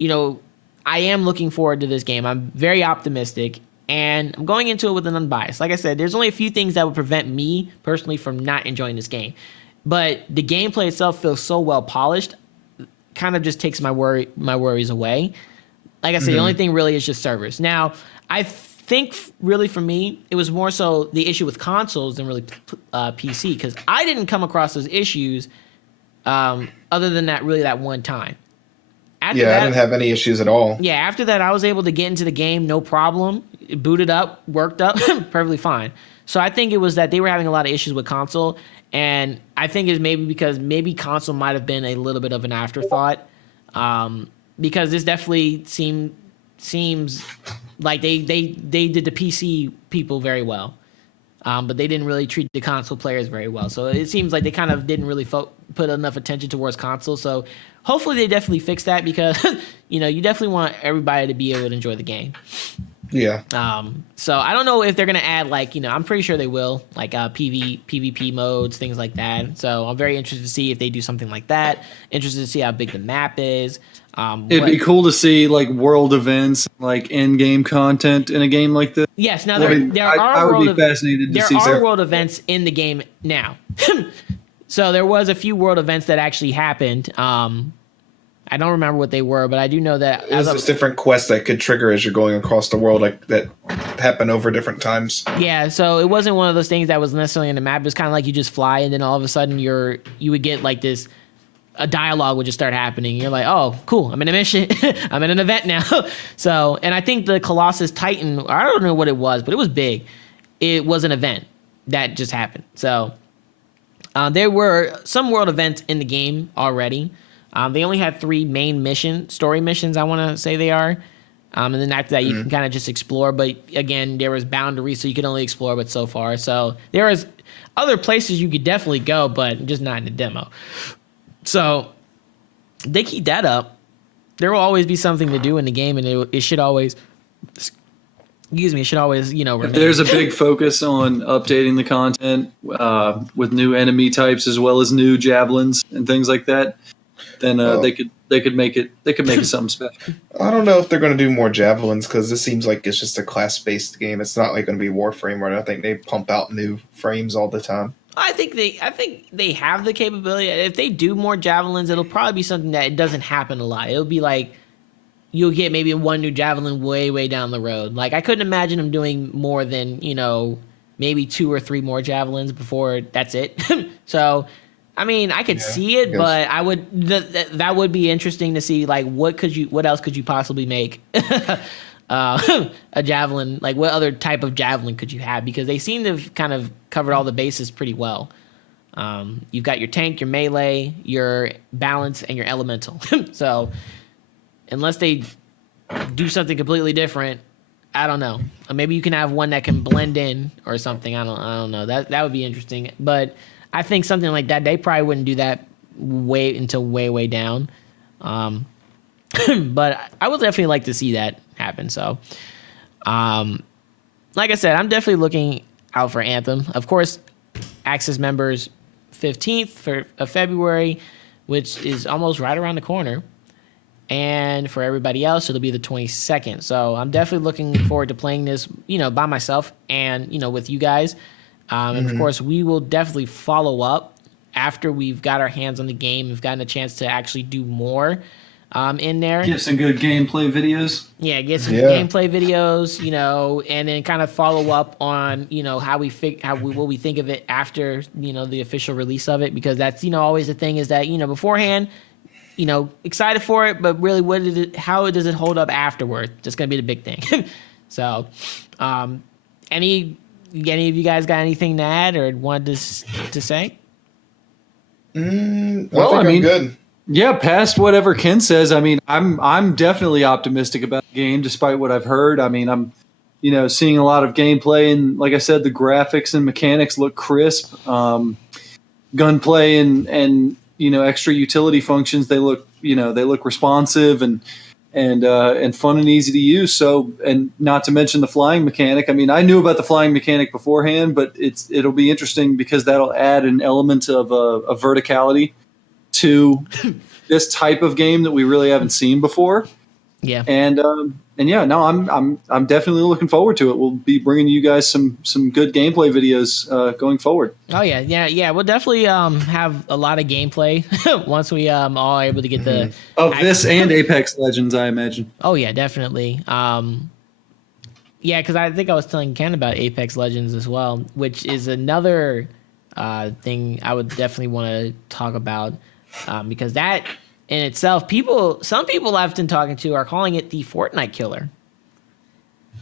I am looking forward to this game. I'm very optimistic. And I'm going into it with an unbiased. Like I said, there's only a few things that would prevent me personally from not enjoying this game. But the gameplay itself feels so well polished, kind of just takes my worries away. Like I said, the only thing really is just servers. Now, I think really for me, it was more so the issue with consoles than really PC, because I didn't come across those issues other than that one time. After that, I didn't have any issues at all. Yeah, after that, I was able to get into the game, no problem. It booted up, worked up, perfectly fine. So I think it was that they were having a lot of issues with console, and I think it's maybe because console might have been a little bit of an afterthought, because this definitely seems like they did the PC people very well, but they didn't really treat the console players very well. So it seems like they kind of didn't really put enough attention towards console. So hopefully they definitely fix that, because you definitely want everybody to be able to enjoy the game. Yeah. So I don't know if they're gonna add I'm pretty sure they will, like PvP modes, things like that. So I'm very interested to see if they do something like that. Interested to see how big the map is. It'd be cool to see like world events, like in-game content in a game like this. Yes. Now I would be fascinated to see. There are world events in the game now. So there was a few world events that actually happened. I don't remember what they were, but I do know that there's just different quests that could trigger as you're going across the world, like that happen over different times. Yeah, so it wasn't one of those things that was necessarily in the map. It was kind of like you just fly, and then all of a sudden you would get like a dialogue would just start happening. You're like, oh, cool, I'm in a mission. I'm in an event now. So, and I think the Colossus Titan, I don't know what it was, but it was big. It was an event that just happened. So there were some world events in the game already. They only had 3 main story missions, I want to say they are. And then after that, you can kind of just explore. But again, there was boundaries, so you could only explore but so far. So there was other places you could definitely go, but just not in the demo. So they keep that up. There will always be something to do in the game, and it should always... Excuse me, it should always, remain. If there's a big focus on updating the content with new enemy types as well as new javelins and things like that, then they could make it something special. I don't know if they're going to do more javelins, because this seems like it's just a class-based game. It's not like going to be Warframe, where I think they pump out new frames all the time. I think they have the capability. If they do more javelins, it'll probably be something that it doesn't happen a lot. It'll be like you'll get maybe one new javelin way down the road. Like I couldn't imagine them doing more than maybe 2 or 3 more javelins before that's it. So. I mean, I could see it, but I would that would be interesting to see. Like, what else could you possibly make a javelin? Like, what other type of javelin could you have? Because they seem to have kind of covered all the bases pretty well. You've got your tank, your melee, your balance, and your elemental. So unless they do something completely different, I don't know. Or maybe you can have one that can blend in or something. I don't know. That would be interesting. But I think something like that, they probably wouldn't do that way down. But I would definitely like to see that happen. So, like I said, I'm definitely looking out for Anthem. Of course, Access members 15th of February, which is almost right around the corner. And for everybody else, it'll be the 22nd. So I'm definitely looking forward to playing this, by myself and, with you guys. And of course, we will definitely follow up after we've got our hands on the game. We've gotten a chance to actually do more in there. Get some good gameplay videos. Yeah, get some gameplay videos, and then kind of follow up on, what we think of it after, the official release of it, because that's, always the thing is that, beforehand, excited for it, but really how does it hold up afterward? That's going to be the big thing. So, any of you guys got anything to add or wanted to say? I'm good. Yeah, past whatever Ken says, I mean, I'm definitely optimistic about the game, despite what I've heard. I mean, I'm, seeing a lot of gameplay, and like I said, the graphics and mechanics look crisp. Gunplay and extra utility functions, they look responsive and fun and easy to use. So, and not to mention the flying mechanic. I mean, I knew about the flying mechanic beforehand, but it'll be interesting because that'll add an element of verticality to this type of game that we really haven't seen before. Yeah. And yeah, no, I'm definitely looking forward to it. We'll be bringing you guys some good gameplay videos going forward. Oh yeah. We'll definitely have a lot of gameplay once we all are able to get the this and Apex Legends, I imagine. Oh yeah, definitely. Yeah, because I think I was telling Ken about Apex Legends as well, which is another thing I would definitely want to talk about, because that in itself, some people I've been talking to are calling it the Fortnite killer,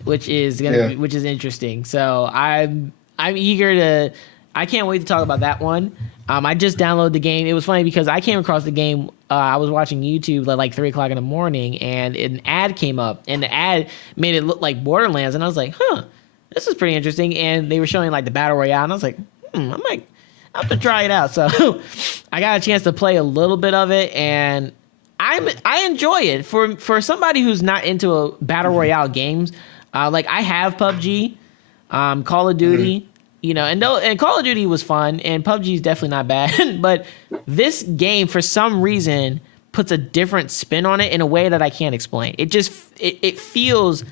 which is which is interesting. So I'm eager to. I can't wait to talk about that one. I just downloaded the game. It was funny because I came across the game. I was watching YouTube at like 3 o'clock in the morning, and an ad came up, and the ad made it look like Borderlands, and I was like, this is pretty interesting. And they were showing like the battle royale, and I was like, I have to try it out. So I got a chance to play a little bit of it, and I enjoy it. For somebody who's not into a battle royale games, like I have PUBG, Call of Duty, and Call of Duty was fun, and PUBG is definitely not bad. But this game, for some reason, puts a different spin on it in a way that I can't explain. It feels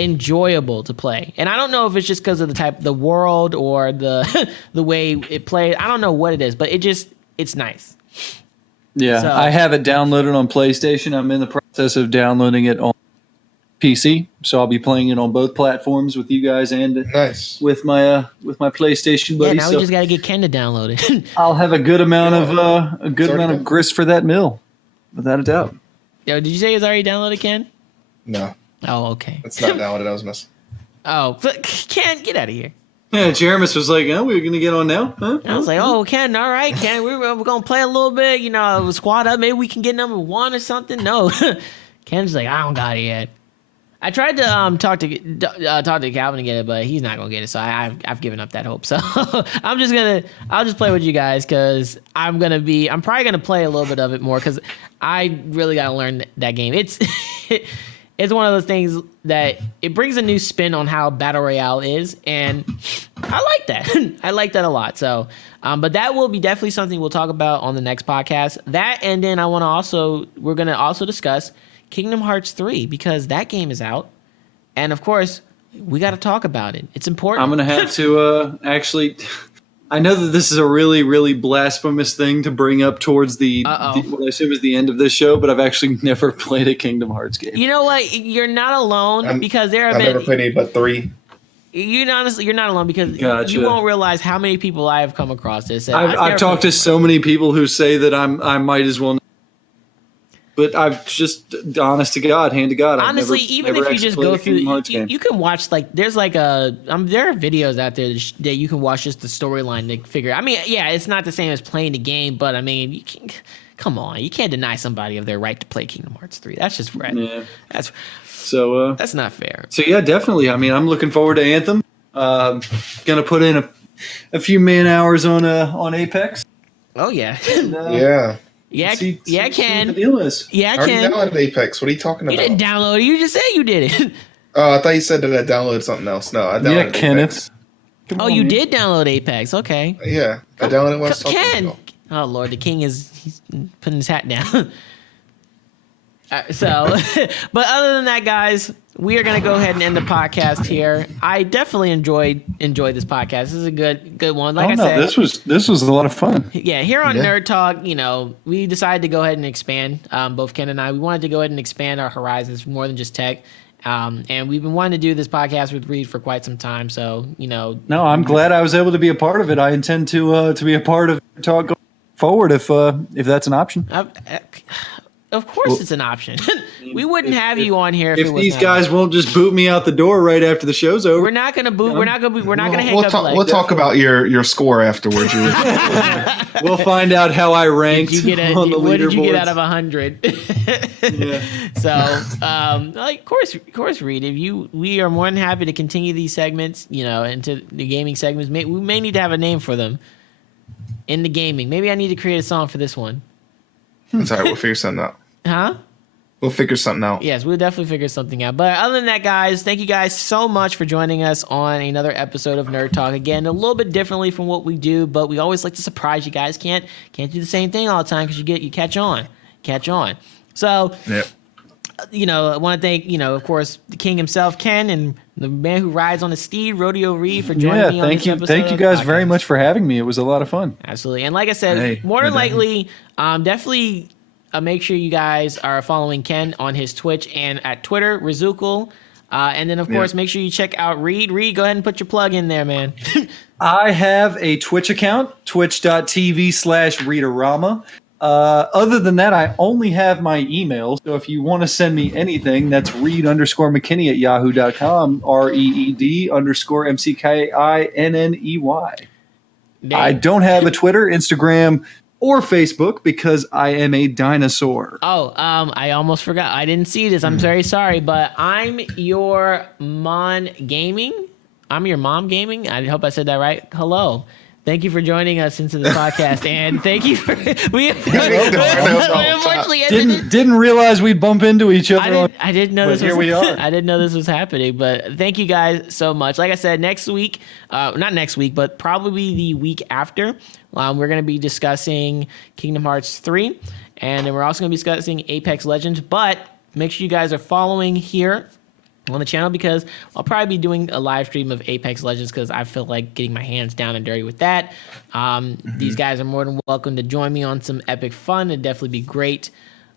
enjoyable to play, and I don't know if it's just because of the world or the way it plays. I don't know what it is, but it's nice. Yeah, so, I have it downloaded on PlayStation. I'm in the process of downloading it on PC, so I'll be playing it on both platforms with you guys and with my PlayStation buddy. Yeah, now we just got to get Ken to download it. I'll have a good amount of grist for that mill, without a doubt. Yo, did you say it's already downloaded, Ken? No. Oh, okay. That's not downloaded. I was missing. Oh, Ken, get out of here. Yeah, Jeremis was like, "Oh, we're gonna get on now." Huh? I was like, "Oh, Ken, all right, Ken, we're gonna play a little bit. Squad up. Maybe we can get number 1 or something." No, Ken's like, "I don't got it yet." I tried to talk to Calvin to get it, but he's not gonna get it. So I've given up that hope. So I'll just play with you guys because I'm probably gonna play a little bit of it more because I really gotta learn that game. It's one of those things that it brings a new spin on how Battle Royale is, and I like that. I like that a lot. So, but that will be definitely something we'll talk about on the next podcast. That, and then we're going to also discuss Kingdom Hearts 3 because that game is out, and of course, we got to talk about it. It's important. I'm going to have to actually... I know that this is a really, really blasphemous thing to bring up towards what I assume is the end of this show, but I've actually never played a Kingdom Hearts game. You know what? You're not alone because there have I've never played any but 3. You're not alone because you won't realize how many people I have come across this. I've talked to so many people who say that I might as well. But I've just, honest to God, hand to God, honestly, even if you just go through, you can watch there's there are videos out there that you can watch just the storyline to figure. I mean, yeah, it's not the same as playing the game, but I mean, you can. Come on, you can't deny somebody of their right to play Kingdom Hearts 3. That's just right. Yeah. That's not fair. So yeah, definitely. I mean, I'm looking forward to Anthem. Gonna put in a few man hours on Apex. Oh yeah. And, See Ken. what the deal is. Yeah, I already Ken. downloaded Apex. What are you talking about? You didn't download it. You just said you did it. Oh, I thought you said that I downloaded something else. No, I downloaded Kenneth. Apex. Oh, you did download Apex. Okay. Yeah, I downloaded what I was talking Ken. about. Oh Lord, the king he's putting his hat down. But other than that, guys, we are gonna go ahead and end the podcast here. I definitely enjoyed this podcast. This is a good one. Like I said, this was a lot of fun. Yeah, here on Nerd Talk, we decided to go ahead and expand. Both Ken and I, we wanted to go ahead and expand our horizons more than just tech. And we've been wanting to do this podcast with Reed for quite some time. So No, I'm glad I was able to be a part of it. I intend to be a part of Nerd Talk going forward if that's an option. Of course, it's an option. We wouldn't have you on here if these guys won't just boot me out the door right after the show's over. We're not gonna boot. We're not gonna hang up. We'll talk about your score afterwards. We'll find out how I ranked on the leaderboards. What did you get out of 100? Yeah. So, of course, Reed. We are more than happy to continue these segments. Into the gaming segments. We may need to have a name for them. In the gaming, maybe I need to create a song for this one. It's all right. We'll figure something out. Huh? We'll figure something out. Yes, we'll definitely figure something out. But other than that, guys, thank you guys so much for joining us on another episode of Nerd Talk. Again, a little bit differently from what we do, but we always like to surprise you guys. Can't do the same thing all the time because you catch on. So, I want to thank, of course, the king himself, Ken, and the man who rides on a steed, Rodeo Reed, for joining me on this episode. Thank you guys very much for having me. It was a lot of fun. Absolutely. And like I said, more than likely, definitely make sure you guys are following Ken on his Twitch and at Twitter, Rizukel. And then, of course, make sure you check out Reed. Reed, go ahead and put your plug in there, man. I have a Twitch account, twitch.tv/Readerama. Other than that, I only have my email. So if you want to send me anything, that's reed_mckinney@yahoo.com, REED_MCKINNEY. I don't have a Twitter, Instagram, or Facebook because I am a dinosaur. Oh, I almost forgot. I didn't see this. I'm very sorry, but I'm your Mon Gaming. I'm your Mom Gaming. I hope I said that right. Hello. Thank you for joining us into the podcast, and thank you for unfortunately didn't realize we'd bump into each other. I didn't know this. Here we are. I didn't know this was happening, but thank you guys so much. Like I said, next week, not next week, but probably the week after, we're going to be discussing Kingdom Hearts 3, and then we're also going to be discussing Apex Legends. But make sure you guys are following here on the channel because I'll probably be doing a live stream of Apex Legends because I feel like getting my hands down and dirty with that. These guys are more than welcome to join me on some epic fun. It'd definitely be great.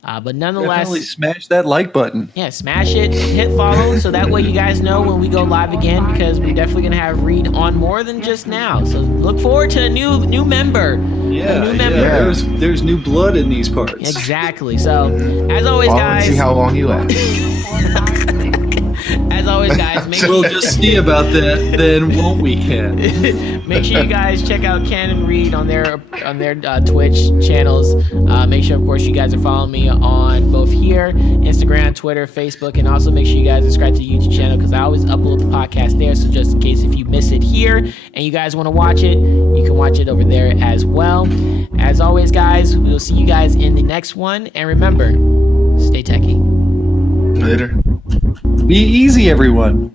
But nonetheless, definitely smash that like button. Yeah, smash it, hit follow, so that way you guys know when we go live again because we're definitely gonna have Reed on more than just now. So look forward to a new member. There's new blood in these parts. Exactly. So as always, guys, see how long you last. As always, guys, we'll just see about that then, won't we, Ken? Make sure you guys check out Ken and Reed on their Twitch channels. Make sure, of course, you guys are following me on both here, Instagram, Twitter, Facebook, and also make sure you guys subscribe to the YouTube channel because I always upload the podcast there. So just in case if you miss it here and you guys want to watch it, you can watch it over there as well. As always, guys, we'll see you guys in the next one. And remember, stay techie. Later. Be easy, everyone.